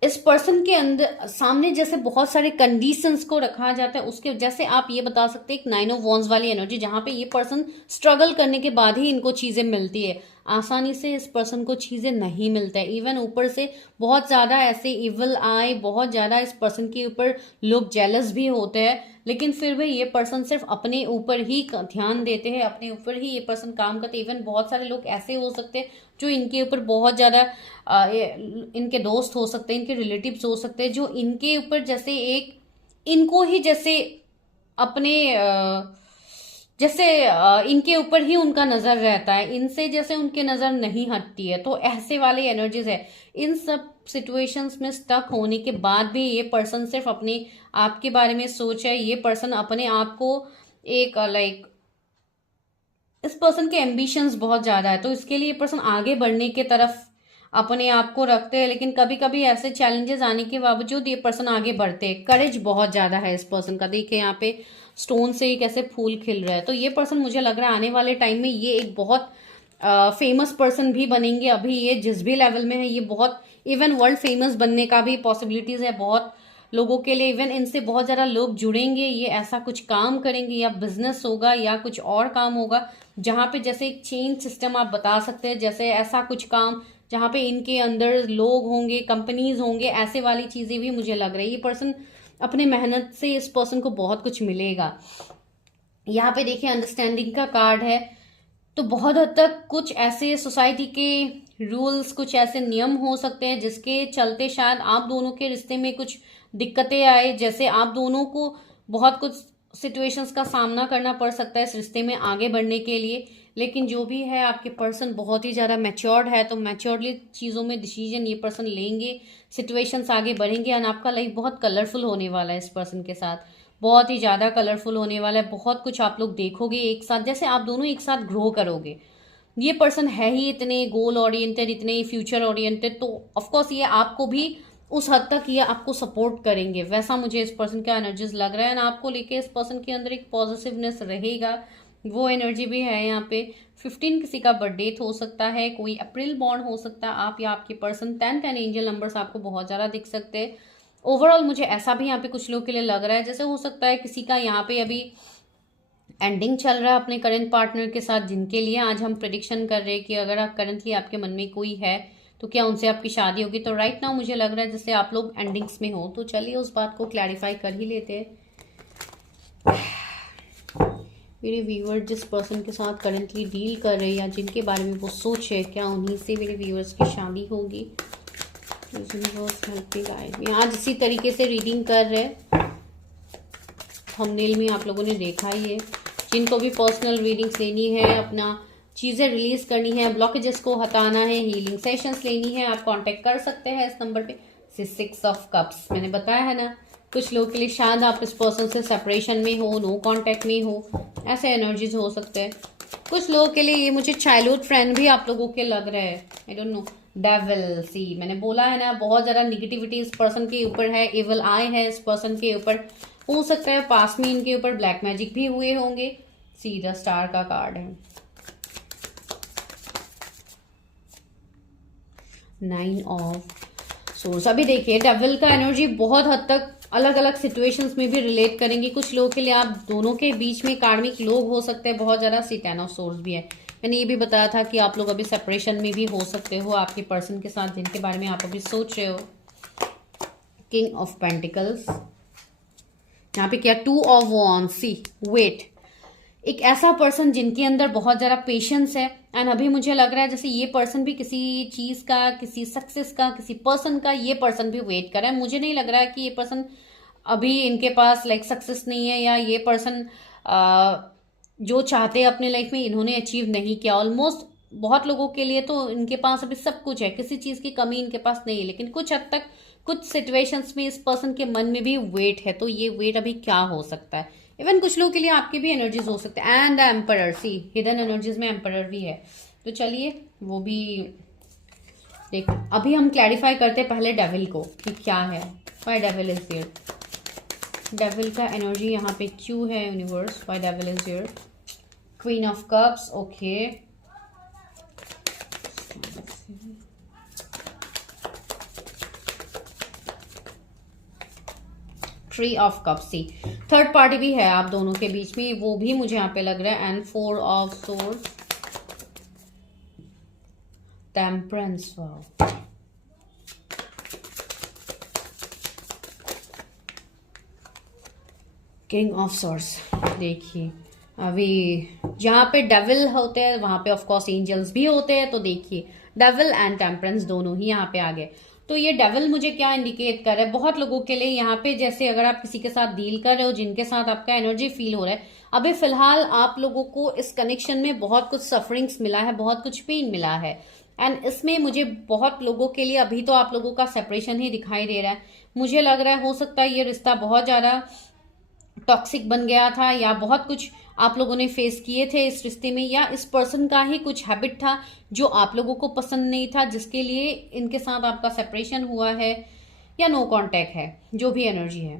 इस पर्सन के अंदर। सामने जैसे बहुत सारे कंडीशंस को रखा जाता है, उसके जैसे आप ये बता सकते हैं एक 9 ऑफ वॉन्ड्स वाली एनर्जी, जहाँ पे ये पर्सन स्ट्रगल करने के बाद ही इनको चीज़ें मिलती है। आसानी से इस पर्सन को चीज़ें नहीं मिलता है। इवन ऊपर से बहुत ज़्यादा ऐसे इविल आए, बहुत ज़्यादा इस पर्सन के ऊपर लोग जेलस भी होते हैं, लेकिन फिर भी ये पर्सन सिर्फ अपने ऊपर ही ध्यान देते हैं, अपने ऊपर ही ये पर्सन काम करते हैं। इवन बहुत सारे लोग ऐसे हो सकते हैं जो इनके ऊपर बहुत ज़्यादा इनके दोस्त हो सकते हैं, इनके रिलेटिव्स हो सकते हैं, जो इनके ऊपर जैसे एक इनको ही जैसे अपने जैसे इनके ऊपर ही उनका नज़र रहता है, इनसे जैसे उनके नज़र नहीं हटती है। तो ऐसे वाले एनर्जीज है। इन सब सिचुएशंस में स्टक होने के बाद भी ये पर्सन सिर्फ अपने आप के बारे में सोच है। ये पर्सन अपने आप को एक लाइक इस पर्सन के एम्बिशंस बहुत ज़्यादा है, तो इसके लिए ये पर्सन आगे बढ़ने के तरफ अपने आप को रखते हैं। लेकिन कभी कभी ऐसे चैलेंजेस आने के बावजूद ये पर्सन आगे बढ़ते हैं। करेज बहुत ज़्यादा है इस पर्सन का। देखिए यहाँ पे स्टोन से कैसे फूल खिल रहा है। तो ये पर्सन मुझे लग रहा है आने वाले टाइम में ये एक बहुत फेमस पर्सन भी बनेंगे। अभी ये जिस भी लेवल में है ये बहुत इवन वर्ल्ड फेमस बनने का भी पॉसिबिलिटीज़ है बहुत लोगों के लिए। इवन इनसे बहुत ज़्यादा लोग जुड़ेंगे, ये ऐसा कुछ काम करेंगे, या बिजनेस होगा या कुछ और काम होगा जहाँ पे जैसे एक चेन सिस्टम आप बता सकते हैं, जैसे ऐसा कुछ काम जहाँ पे इनके अंदर लोग होंगे, कंपनीज होंगे, ऐसे वाली चीज़ें भी मुझे लग रही है। ये पर्सन अपने मेहनत से इस पर्सन को बहुत कुछ मिलेगा। यहाँ पे देखिए अंडरस्टैंडिंग का कार्ड है। तो बहुत हद तक कुछ ऐसे सोसाइटी के रूल्स, कुछ ऐसे नियम हो सकते हैं जिसके चलते शायद आप दोनों के रिश्ते में कुछ दिक्कतें आए, जैसे आप दोनों को बहुत कुछ सिचुएशंस का सामना करना पड़ सकता है इस रिश्ते में आगे बढ़ने के लिए। लेकिन जो भी है आपके पर्सन बहुत ही ज़्यादा मैच्योर्ड है, तो मैच्योर्डली चीज़ों में डिसीजन ये पर्सन लेंगे, सिचुएशंस आगे बढ़ेंगे, और आपका लाइफ बहुत कलरफुल होने वाला है इस पर्सन के साथ। बहुत ही ज़्यादा कलरफुल होने वाला है। बहुत कुछ आप लोग देखोगे एक साथ, जैसे आप दोनों एक साथ ग्रो करोगे। ये पर्सन है ही इतने गोल ओरिएंटेड, इतने फ्यूचर ओरिएंटेड, तो ऑफकोर्स ये आपको भी उस हद तक ये आपको सपोर्ट करेंगे, वैसा मुझे इस पर्सन का एनर्जीज लग रहा है। ना आपको लेके इस पर्सन के अंदर एक पॉजिटिवनेस रहेगा, वो एनर्जी भी है यहाँ पे। 15 किसी का बर्थडे हो सकता है, कोई अप्रैल बॉर्न हो सकता है, आप या आपके पर्सन। 10 एंजल नंबर्स आपको बहुत ज़्यादा दिख सकते हैं। ओवरऑल मुझे ऐसा भी यहाँ पे कुछ लोगों के लिए लग रहा है, जैसे हो सकता है किसी का यहाँ पे अभी एंडिंग चल रहा है अपने करंट पार्टनर के साथ, जिनके लिए आज हम प्रेडिक्शन कर रहे हैं कि अगर आप करंटली आपके मन में कोई है तो क्या उनसे आपकी शादी होगी। तो राइट नाउ मुझे लग रहा है जैसे आप लोग एंडिंग्स में हो। तो चलिए उस बात को क्लैरिफाई कर ही लेते हैं। मेरे व्यूअर जिस पर्सन के साथ करंटली डील कर रहे हैं या जिनके बारे में वो सोच है, क्या उन्हीं से मेरे व्यूअर्स की शादी होगी। आज इसी तरीके से रीडिंग कर रहे हैं, थंबनेल में आप लोगों ने देखा ही है। जिनको भी पर्सनल रीडिंग्स लेनी है, अपना चीज़ें रिलीज करनी है, ब्लॉकेजेस को हटाना है, हीलिंग सेशंस लेनी है, आप कांटेक्ट कर सकते हैं इस नंबर पे। 6 ऑफ कप्स मैंने बताया है ना, कुछ लोग के लिए शायद आप इस पर्सन से सेपरेशन में हो, नो कांटेक्ट में हो, ऐसे एनर्जीज हो सकते हैं। कुछ लोगों के लिए ये मुझे चाइल्डहुड फ्रेंड भी आप लोगों के लग रहे हैं। आई डोंट नो, डेविल सी मैंने बोला है ना, बहुत ज्यादा निगेटिविटी इस पर्सन के ऊपर है, इविल आई है इस पर्सन के ऊपर। हो सकता है पास में इनके ऊपर ब्लैक मैजिक भी हुए होंगे। सी द स्टार का कार्ड है, 9 ऑफ सोर्स। अभी देखिए डेविल का एनर्जी बहुत हद तक अलग अलग सिचुएशंस में भी रिलेट करेंगे। कुछ लोगों के लिए आप दोनों के बीच में कार्मिक लोग हो सकते हैं बहुत ज्यादा। सी 10 ऑफ सोर्स भी है। मैंने ये भी बताया था कि आप लोग अभी सेपरेशन में भी हो सकते हो आपके पर्सन के साथ, जिनके बारे में आप अभी सोच रहे हो। किंग ऑफ पेंटिकल्स, यहाँ पे क्या 2 ऑफ वॉन्ड्स। सी वेट, एक ऐसा पर्सन जिनके अंदर बहुत ज़्यादा पेशेंस है, एंड अभी मुझे लग रहा है जैसे ये पर्सन भी किसी चीज़ का, किसी सक्सेस का, किसी पर्सन का, ये पर्सन भी वेट कर रहा है। मुझे नहीं लग रहा है कि ये पर्सन अभी इनके पास लाइक सक्सेस नहीं है, या ये पर्सन जो चाहते हैं अपने लाइफ में इन्होंने अचीव नहीं किया। ऑलमोस्ट बहुत लोगों के लिए तो इनके पास अभी सब कुछ है, किसी चीज़ की कमी इनके पास नहीं है, लेकिन कुछ हद तक कुछ सिचुएशंस में इस पर्सन के मन में भी वेट है। तो ये वेट अभी क्या हो सकता है। इवन कुछ लोगों के लिए आपकी भी एनर्जीज हो सकते हैं। And emperor, see hidden energies में एम्परर भी है। तो चलिए वो भी देखो। अभी हम क्लैरिफाई करते हैं पहले डेविल को कि क्या है, why devil is here. Devil का एनर्जी यहाँ पे क्यों है universe, why devil is here. Queen of cups, okay. Three of cups, see third party भी है आप दोनों के बीच में, वो भी मुझे यहाँ पे लग रहा है। And 4 of swords, temperance, wow. King of swords, देखिए अभी जहाँ पे डेविल होते हैं वहां पे ऑफ कोर्स एंजल्स भी होते हैं। तो देखिए डेविल एंड टेम्परेंस दोनों ही यहाँ पे आ गए। तो ये डेविल मुझे क्या इंडिकेट कर रहा है, बहुत लोगों के लिए यहाँ पे जैसे अगर आप किसी के साथ डील कर रहे हो जिनके साथ आपका एनर्जी फील हो रहा है, अभी फिलहाल आप लोगों को इस कनेक्शन में बहुत कुछ सफरिंग्स मिला है, बहुत कुछ पेन मिला है। एंड इसमें मुझे बहुत लोगों के लिए अभी तो आप लोगों का सेपरेशन ही दिखाई दे रहा है। मुझे लग रहा है हो सकता है ये रिश्ता बहुत ज्यादा टॉक्सिक बन गया था, या बहुत कुछ आप लोगों ने फेस किए थे इस रिश्ते में, या इस पर्सन का ही कुछ हैबिट था जो आप लोगों को पसंद नहीं था, जिसके लिए इनके साथ आपका सेपरेशन हुआ है, या नो कांटेक्ट है, जो भी एनर्जी है।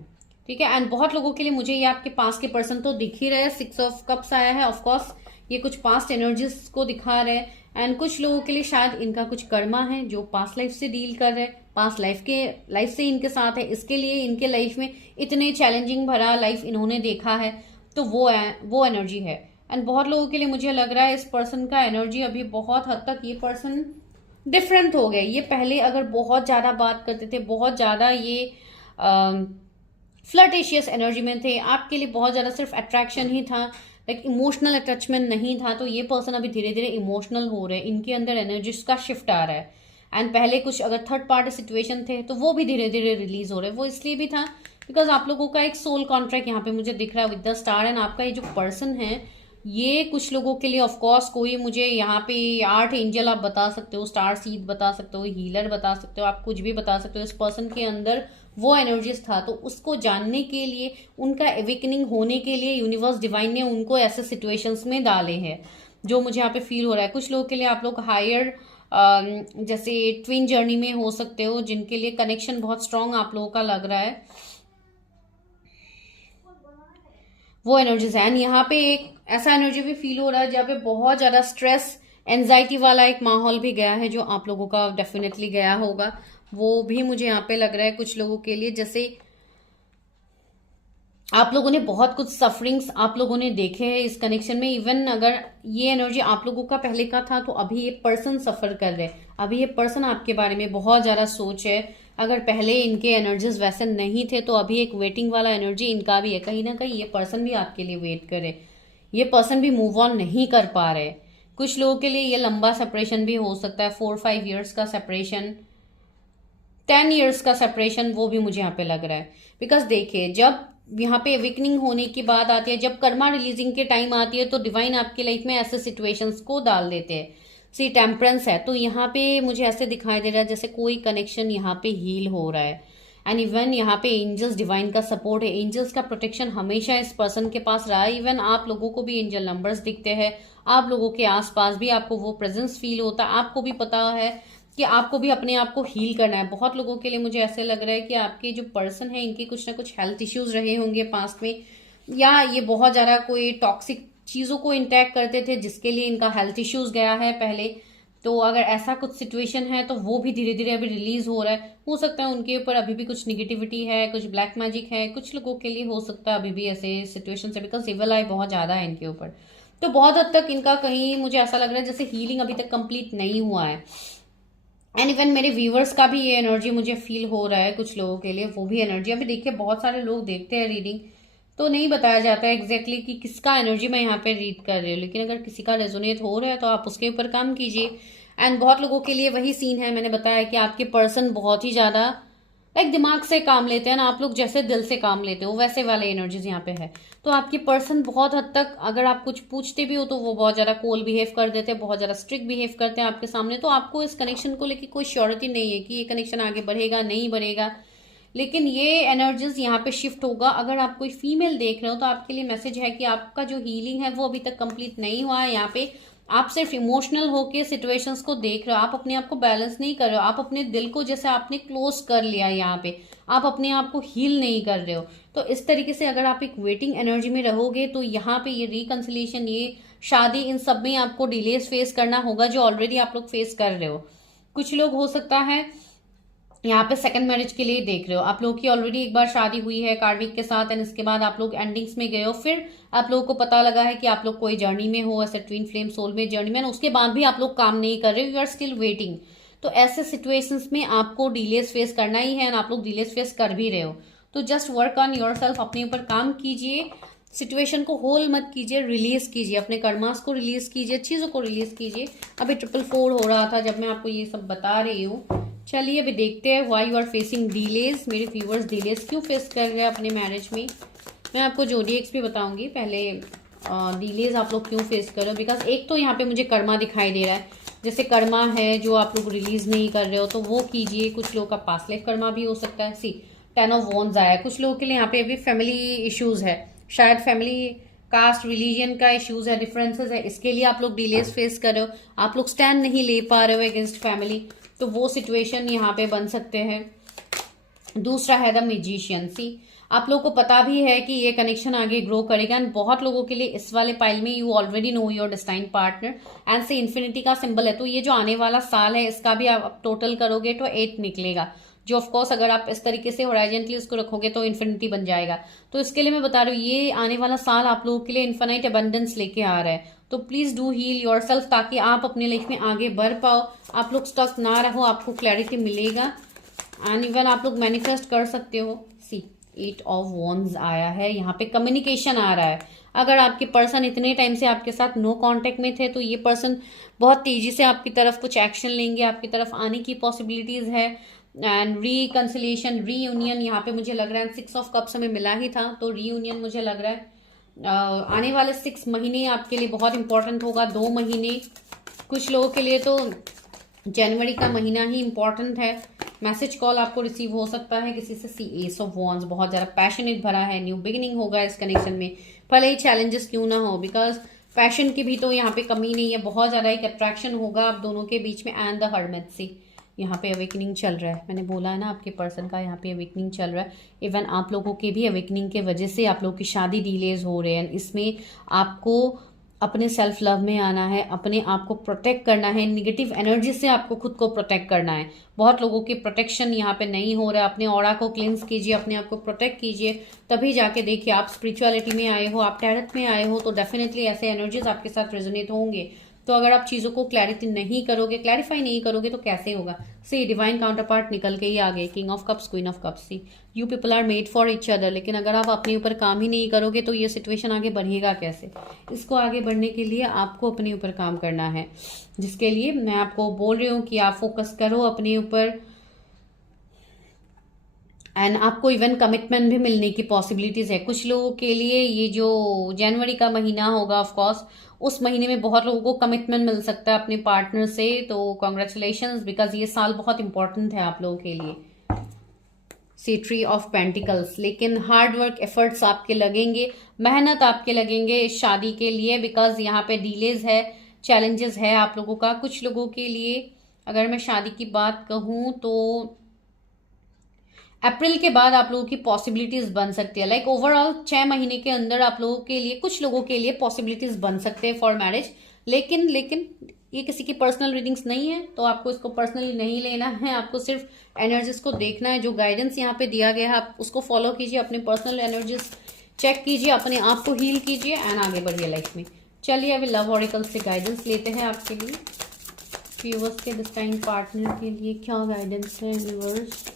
ठीक है। एंड बहुत लोगों के लिए मुझे ये आपके पास के पर्सन तो दिख ही रहे हैं। 6 ऑफ कप्स आया है, ऑफकोर्स ये कुछ पास्ट एनर्जीज को दिखा रहे हैं। एंड कुछ लोगों के लिए शायद इनका कुछ कर्मा है जो पास्ट लाइफ से डील कर रहे हैं, पास्ट लाइफ से इनके साथ है, इसके लिए इनके लाइफ में इतने चैलेंजिंग भरा लाइफ इन्होंने देखा है। तो वो एनर्जी है। एंड बहुत लोगों के लिए मुझे लग रहा है इस पर्सन का एनर्जी अभी बहुत हद तक ये पर्सन डिफरेंट हो गए। ये पहले अगर बहुत ज्यादा बात करते थे, बहुत ज्यादा ये फ्लर्टेशियस एनर्जी में थे, आपके लिए बहुत ज्यादा सिर्फ अट्रैक्शन ही था, लाइक इमोशनल अटैचमेंट नहीं था। तो ये पर्सन अभी धीरे धीरे इमोशनल हो रहे हैं, इनके अंदर एनर्जीज का शिफ्ट आ रहा है। एंड पहले कुछ अगर थर्ड पार्टी सिचुएशन थे तो वो भी धीरे धीरे रिलीज हो रहे हैं। वो इसलिए भी था बिकॉज आप लोगों का एक सोल कॉन्ट्रैक्ट यहाँ पे मुझे दिख रहा है विद द स्टार। एंड आपका ये जो पर्सन है, ये कुछ लोगों के लिए ऑफकोर्स कोई मुझे यहाँ पे 8 एंजल आप बता सकते हो, स्टार सीड बता सकते हो, हीलर बता सकते हो, आप कुछ भी बता सकते हो। इस पर्सन के अंदर वो एनर्जीज था, तो उसको जानने के लिए, उनका एवेकनिंग होने के लिए यूनिवर्स डिवाइन ने उनको ऐसे सिचुएशंस में डाले हैं, जो मुझे यहाँ पे फील हो रहा है। कुछ लोगों के लिए आप लोग हायर जैसे ट्विन जर्नी में हो सकते हो, जिनके लिए कनेक्शन बहुत स्ट्रांग आप लोगों का लग रहा है, वो एनर्जीज है। एंड यहाँ पे एक ऐसा एनर्जी भी फील हो रहा है जहाँ पे बहुत ज्यादा स्ट्रेस एंजाइटी वाला एक माहौल भी गया है, जो आप लोगों का डेफिनेटली गया होगा। वो भी मुझे यहाँ पे लग रहा है कुछ लोगों के लिए, जैसे आप लोगों ने बहुत कुछ सफरिंग्स आप लोगों ने देखे हैं इस कनेक्शन में। इवन अगर ये एनर्जी आप लोगों का पहले का था तो अभी ये पर्सन सफर कर रहे हैं, अभी ये पर्सन आपके बारे में बहुत ज्यादा सोच है। अगर पहले इनके एनर्जीज वैसे नहीं थे तो अभी एक वेटिंग वाला एनर्जी इनका भी है। कहीं ना कहीं ये पर्सन भी आपके लिए वेट करे, ये पर्सन भी मूव ऑन नहीं कर पा रहे। कुछ लोगों के लिए ये लंबा सेपरेशन भी हो सकता है, 4-5 ईयर्स का सेपरेशन, 10 ईयर्स का सेपरेशन, वो भी मुझे यहाँ पे लग रहा है। बिकॉज देखिए, जब यहाँ पे अवेकनिंग होने की बात आती है, जब कर्मा रिलीजिंग के टाइम आती है, तो डिवाइन आपकी लाइफ में ऐसे सिचुएशंस को डाल देते हैं। सी टेम्परेंस है, तो यहाँ पे मुझे ऐसे दिखाई दे रहा है जैसे कोई कनेक्शन यहाँ पे हील हो रहा है। एंड इवन यहाँ पे एंजल्स डिवाइन का सपोर्ट है, एंजल्स का प्रोटेक्शन हमेशा इस पर्सन के पास रहा है। इवन आप लोगों को भी एंजल नंबर्स दिखते हैं, आप लोगों के आसपास भी आपको वो प्रेजेंस फील होता है। आपको भी पता है कि आपको भी अपने आप को हील करना है। बहुत लोगों के लिए मुझे ऐसे लग रहा है कि आपके जो पर्सन है, इनके कुछ ना कुछ हेल्थ इश्यूज रहे होंगे पास्ट में, या ये बहुत ज्यादा कोई टॉक्सिक चीजों को इंटैक्ट करते थे जिसके लिए इनका हेल्थ इश्यूज गया है पहले। तो अगर ऐसा कुछ सिचुएशन है तो वो भी धीरे धीरे अभी रिलीज हो रहा है। हो सकता है उनके ऊपर अभी भी कुछ निगेटिविटी है, कुछ ब्लैक मैजिक है, कुछ लोगों के लिए हो सकता है अभी भी ऐसे सिचुएशन है, बिकॉज इवल आई बहुत ज्यादा है इनके ऊपर। तो बहुत हद तक इनका कहीं मुझे ऐसा लग रहा है जैसे हीलिंग अभी तक कंप्लीट नहीं हुआ है। एंड इवन मेरे व्यूवर्स का भी ये एनर्जी मुझे फील हो रहा है कुछ लोगों के लिए, वो भी एनर्जी। अभी देखिए, बहुत सारे लोग देखते हैं रीडिंग, तो नहीं बताया जाता है एग्जैक्टली कि किसका एनर्जी मैं यहाँ पे रीड कर रही हूँ, लेकिन अगर किसी का रेजोनेट हो रहा है तो आप उसके ऊपर काम कीजिए। एंड बहुत लोगों के लिए वही सीन है, मैंने बताया कि आपके पर्सन बहुत ही ज्यादा लाइक दिमाग से काम लेते हैं ना, आप लोग जैसे दिल से काम लेते हो वैसे वाले एनर्जीज यहाँ पे है। तो आपके पर्सन बहुत हद तक, अगर आप कुछ पूछते भी हो तो वो बहुत ज्यादा कोल बिहेव कर देते हैं, बहुत ज्यादा स्ट्रिक्ट बिहेव करते हैं आपके सामने। तो आपको इस कनेक्शन को लेकर कोई श्योरिटी नहीं है कि ये कनेक्शन आगे बढ़ेगा नहीं बढ़ेगा, लेकिन ये एनर्जीज यहाँ पे शिफ्ट होगा। अगर आप कोई फीमेल देख रहे हो तो आपके लिए मैसेज है कि आपका जो हीलिंग है वो अभी तक कंप्लीट नहीं हुआ है। यहाँ पे आप सिर्फ इमोशनल होके सिचुएशंस को देख रहे हो, आप अपने आप को बैलेंस नहीं कर रहे हो, आप अपने दिल को जैसे आपने क्लोज कर लिया, यहाँ पे आप अपने आप को हील नहीं कर रहे हो। तो इस तरीके से अगर आप एक वेटिंग एनर्जी में रहोगे तो यहाँ पे ये रिकंसिलिएशन, ये शादी, इन सब में आपको डिलेस फेस करना होगा, जो ऑलरेडी आप लोग फेस कर रहे हो। कुछ लोग हो सकता है यहाँ पे सेकंड मैरिज के लिए देख रहे हो, आप लोगों की ऑलरेडी एक बार शादी हुई है कार्विक के साथ, एंड इसके बाद आप लोग एंडिंग्स में गए हो, फिर आप लोगों को पता लगा है कि आप लोग कोई जर्नी में हो, ऐसे ट्विन फ्लेम सोल में जर्नी में, उसके बाद भी आप लोग काम नहीं कर रहे हो, यू आर स्टिल वेटिंग। तो ऐसे सिचुएशंस में आपको डिलेस फेस करना ही है, एंड आप लोग डिलेस फेस कर भी रहे हो। तो just work on your self, अपने ऊपर काम कीजिए, सिचुएशन को होल मत कीजिए, रिलीज कीजिए, अपने कर्मास को रिलीज कीजिए, चीजों को रिलीज कीजिए। अभी 444 हो रहा था जब मैं आपको ये सब बता रही हूँ। चलिए अभी देखते हैं why you are facing delays. मेरे व्यूअर्स डिलेज क्यों फेस कर रहे हैं अपने मैरिज में। मैं आपको जोडिएक्स भी बताऊंगी, पहले डिलेज आप लोग क्यों फेस कर रहे हो। बिकॉज एक तो यहाँ पे मुझे कर्मा दिखाई दे रहा है, जैसे कर्मा है जो आप लोग रिलीज नहीं कर रहे हो तो वो कीजिए। कुछ लोगों का पास्ट लाइफ कर्मा भी हो सकता है। सी 10 ऑफ वॉन्ड्स आया है, कुछ लोगों के लिए यहाँ पे अभी फैमिली इश्यूज है, शायद फैमिली कास्ट रिलीजन का इश्यूज है, डिफरेंसेस है, इसके लिए आप लोग डिलेज फेस कर रहे हो, आप लोग स्टैंड नहीं ले पा रहे हो अगेंस्ट फैमिली, तो वो सिचुएशन यहाँ पे बन सकते हैं। दूसरा है द मैजिशियन। सी आप लोगों को पता भी है कि ये कनेक्शन आगे ग्रो करेगा, एंड बहुत लोगों के लिए इस वाले पाइल में you already know your destined partner, and से इन्फिनिटी का सिंबल है। तो ये जो आने वाला साल है इसका भी आप टोटल करोगे तो 8 निकलेगा, जो ऑफकोर्स अगर आप इस तरीके से होराइजेंटली उसको रखोगे तो इन्फिनिटी बन जाएगा। तो इसके लिए मैं बता रही हूँ, ये आने वाला साल आप लोगों के लिए इन्फिनाइट अबंडेंस लेके आ रहा है। तो please do heal yourself, ताकि आप अपने लाइफ में आगे बढ़ पाओ, आप लोग स्टक ना रहो, आपको क्लैरिटी मिलेगा, एंड इवन आप लोग मैनिफेस्ट कर सकते हो। सी 8 ऑफ वॉन्ड्स आया है, यहाँ पे कम्युनिकेशन आ रहा है। अगर आपके पर्सन इतने टाइम से आपके साथ नो कांटेक्ट में थे, तो ये पर्सन बहुत तेजी से आपकी तरफ कुछ एक्शन लेंगे, आपकी तरफ आने की पॉसिबिलिटीज है। एंड रिकंसिलिएशन, रीयूनियन यहाँ पे मुझे लग रहा है 6 ऑफ कप्स हमें मिला ही था, तो रीयूनियन मुझे लग रहा है आने वाले 6 महीने आपके लिए बहुत इंपॉर्टेंट होगा। 2 महीने कुछ लोगों के लिए तो जनवरी का महीना ही इंपॉर्टेंट है। मैसेज कॉल आपको रिसीव हो सकता है किसी से। सी एस ऑफ वॉन्ड्स बहुत ज्यादा पैशनेट भरा है, न्यू बिगिनिंग होगा इस कनेक्शन में, भले ही चैलेंजेस क्यों ना हो, बिकॉज पैशन की भी तो यहाँ पे कमी नहीं है, बहुत ज़्यादा एक अट्रैक्शन होगा आप दोनों के बीच में। एंड द हर्मिट सी यहाँ पे अवेकनिंग चल रहा है, मैंने बोला है ना आपके पर्सन का यहाँ पे अवेकनिंग चल रहा है। इवन आप लोगों के भी अवेकनिंग के वजह से आप लोगों की शादी डिलेज हो रहे हैं। इसमें आपको अपने सेल्फ लव में आना है, अपने आप को प्रोटेक्ट करना है, निगेटिव एनर्जी से आपको खुद को प्रोटेक्ट करना है। बहुत लोगों के प्रोटेक्शन यहाँ पे नहीं हो रहा है। अपने ऑरा को क्लींस कीजिए, अपने आप को प्रोटेक्ट कीजिए, तभी जाके देखिए आप स्पिरिचुअलिटी में आए हो, आप टैरट में आए हो, तो डेफिनेटली ऐसे एनर्जीज आपके साथ रेजोनेट होंगे। तो अगर आप चीज़ों को क्लैरिटी नहीं करोगे, क्लैरिफाई नहीं करोगे, तो कैसे होगा। सी डिवाइन काउंटर पार्ट निकल के ही आ गए, king of cups, queen of cups. See you people are made for each other, लेकिन अगर आप अपने ऊपर काम ही नहीं करोगे तो ये सिचुएशन आगे बढ़ेगा कैसे। इसको आगे बढ़ने के लिए आपको अपने ऊपर काम करना है, जिसके लिए मैं आपको बोल रही हूँ कि आप फोकस करो अपने ऊपर। एंड आपको इवन कमिटमेंट भी मिलने की पॉसिबिलिटीज है कुछ लोगों के लिए। ये जो जनवरी का महीना होगा, ऑफ कोर्स उस महीने में बहुत लोगों को कमिटमेंट मिल सकता है अपने पार्टनर से। तो कॉन्ग्रेचुलेशंस, बिकॉज ये साल बहुत इंपॉर्टेंट है आप लोगों के लिए। सी ट्री ऑफ पेंटिकल्स, लेकिन हार्ड वर्क एफर्ट्स आपके लगेंगे, मेहनत आपके लगेंगे इस शादी के लिए, बिकॉज यहाँ पे डिलेज है, चैलेंजेस है आप लोगों का। कुछ लोगों के लिए अगर मैं शादी की बात कहूँ तो अप्रैल के बाद आप लोगों की पॉसिबिलिटीज बन सकती है। लाइक ओवरऑल 6 महीने के अंदर आप लोगों के लिए, कुछ लोगों के लिए पॉसिबिलिटीज बन सकते हैं फॉर मैरिज। लेकिन ये किसी की पर्सनल रीडिंग्स नहीं है, तो आपको इसको पर्सनली नहीं लेना है। आपको सिर्फ एनर्जीज को देखना है, जो गाइडेंस यहाँ पे दिया गया है आप उसको फॉलो कीजिए, अपने पर्सनल एनर्जीज चेक कीजिए, अपने आप को हील कीजिए एंड आगे बढ़िए लाइफ में। चलिए अभी लव ऑरिकल से गाइडेंस लेते हैं आपके लिए। व्यूअर्स के डिस्टाइन पार्टनर के लिए क्या गाइडेंस है व्यूअर्स।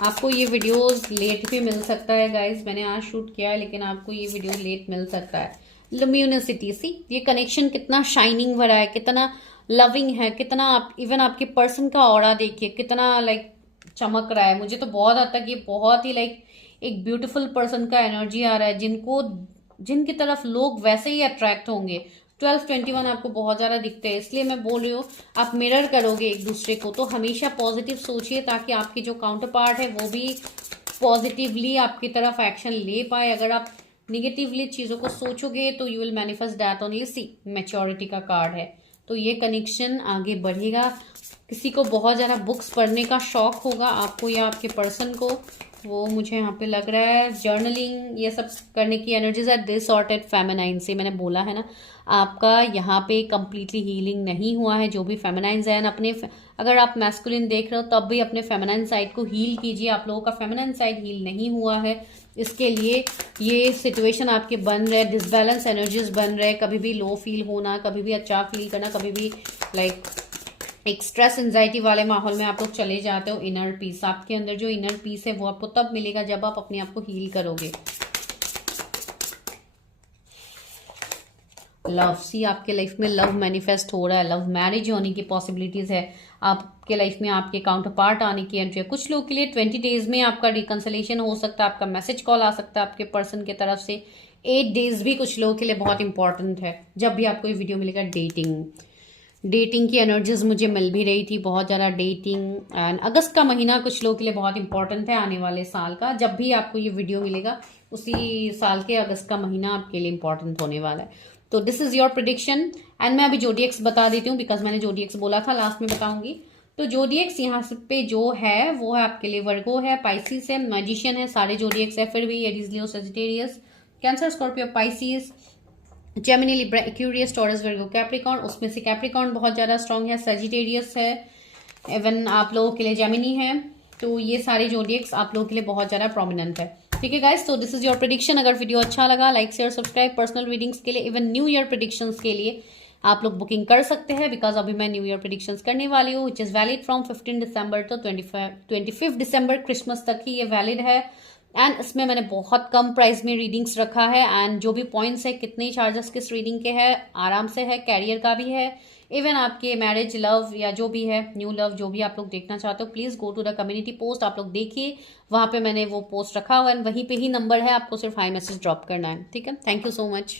आपको ये वीडियोस लेट भी मिल सकता है गाइस, मैंने आज शूट किया है लेकिन आपको ये वीडियो लेट मिल सकता है। लुमिनोसिटी, सी ये कनेक्शन कितना शाइनिंग भरा है, कितना लविंग है, कितना आप इवन आपके पर्सन का ऑरा देखिए कितना लाइक चमक रहा है। मुझे तो बहुत हद तक ये बहुत ही लाइक एक ब्यूटीफुल पर्सन का एनर्जी आ रहा है, जिनकी तरफ लोग वैसे ही अट्रैक्ट होंगे। 12-21 आपको बहुत ज़्यादा दिखते हैं, इसलिए मैं बोल रही हूँ आप मिरर करोगे एक दूसरे को, तो हमेशा पॉजिटिव सोचिए ताकि आपकी जो काउंटर पार्ट है वो भी पॉजिटिवली आपकी तरफ एक्शन ले पाए। अगर आप निगेटिवली चीज़ों को सोचोगे तो you will manifest that only. See maturity का कार्ड है, तो ये कनेक्शन आगे बढ़ेगा। किसी को बहुत ज़्यादा बुक्स पढ़ने का शौक होगा आपको या आपके पर्सन को, वो मुझे यहाँ पे लग रहा है। जर्नलिंग ये सब करने की एनर्जीज है। डिसऑर्डेड फेमिनाइन से मैंने बोला है ना, आपका यहाँ पे कंप्लीटली हीलिंग नहीं हुआ है। जो भी फेमिनाइन्स है अपने, अगर आप मैस्कुलिन देख रहे हो तब भी अपने फेमिनाइन साइड को हील कीजिए। आप लोगों का फेमिनाइन साइड हील नहीं हुआ है, इसके लिए ये सिचुएशन आपके बन रहे, डिसबैलेंस एनर्जीज बन रहे। कभी भी लो फील होना, कभी भी अच्छा फील करना, कभी भी लाइक एक स्ट्रेस एंजाइटी वाले माहौल में आप लोग चले जाते हो। इनर पीस, आपके अंदर जो इनर पीस है वो आपको तब मिलेगा जब आप अपने आप को हील करोगे। लव, सी आपके लाइफ में लव मैनिफेस्ट हो रहा है, लव मैरिज होने की पॉसिबिलिटीज है। आपके लाइफ में आपके काउंटर पार्ट आने की एंट्री है। कुछ लोग के लिए 20 डेज में आपका रिकंसिलेशन हो सकता है, आपका मैसेज कॉल आ सकता है आपके पर्सन की तरफ से। 8 डेज भी कुछ लोगों के लिए बहुत इंपॉर्टेंट है। जब भी आपको ये वीडियो मिलेगा, डेटिंग की एनर्जीज मुझे मिल भी रही थी, बहुत ज़्यादा डेटिंग। एंड अगस्त का महीना कुछ लोगों के लिए बहुत इंपॉर्टेंट है आने वाले साल का। जब भी आपको ये वीडियो मिलेगा उसी साल के अगस्त का महीना आपके लिए इंपॉर्टेंट होने वाला है। तो this is your prediction. And मैं अभी जोडिएक्स बता देती हूँ, बिकॉज मैंने जोडिएक्स बोला था, लास्ट में बताऊंगी। तो जोडिएक्स यहाँ पे जो है वो है आपके लिए वर्गो है, पाइसिस है, मैजिशियन है, सारे जोडिएक्स है। फिर भी Aries, Leo, Sagittarius, Cancer, Scorpio, Pisces, Gemini, Libra, Aquarius, Taurus, Virgo, Capricorn. उसमें से कैप्रिकॉर्न बहुत ज़्यादा स्ट्रॉन्ग है, सजिटेरियस है, इवन आप लोगों के लिए जेमिनी है। तो ये सारे जोडिएक्स आप लोगों के लिए बहुत ज़्यादा प्रोमिनेंट है। ठीक है गाइस, तो दिस इज योर प्रेडिक्शन। अगर वीडियो अच्छा लगा, like, share, subscribe. Personal readings के लिए, इवन न्यू ईयर प्रेडिक्शंस के लिए आप लोग बुकिंग कर सकते हैं, बिकॉज अभी मैं न्यू ईयर प्रेडिक्शंस करने वाली हूँ, विच इज़ वैलिड फ्रॉम 15 दिसंबर तो 25 दिसंबर, क्रिसमस तक ही ये वैलिड है। एंड इसमें मैंने बहुत कम प्राइस में रीडिंग्स रखा है। एंड जो भी पॉइंट्स है, कितने चार्जेस किस रीडिंग के हैं, आराम से है, कैरियर का भी है, इवन आपके मैरिज, लव या जो भी है, न्यू लव, जो भी आप लोग देखना चाहते हो, please go to the community post. आप लोग देखिए, वहाँ पे मैंने वो पोस्ट रखा हुआ है, वहीं पे ही नंबर है, आपको सिर्फ हाई मैसेज ड्रॉप करना है। ठीक है, थैंक यू सो मच।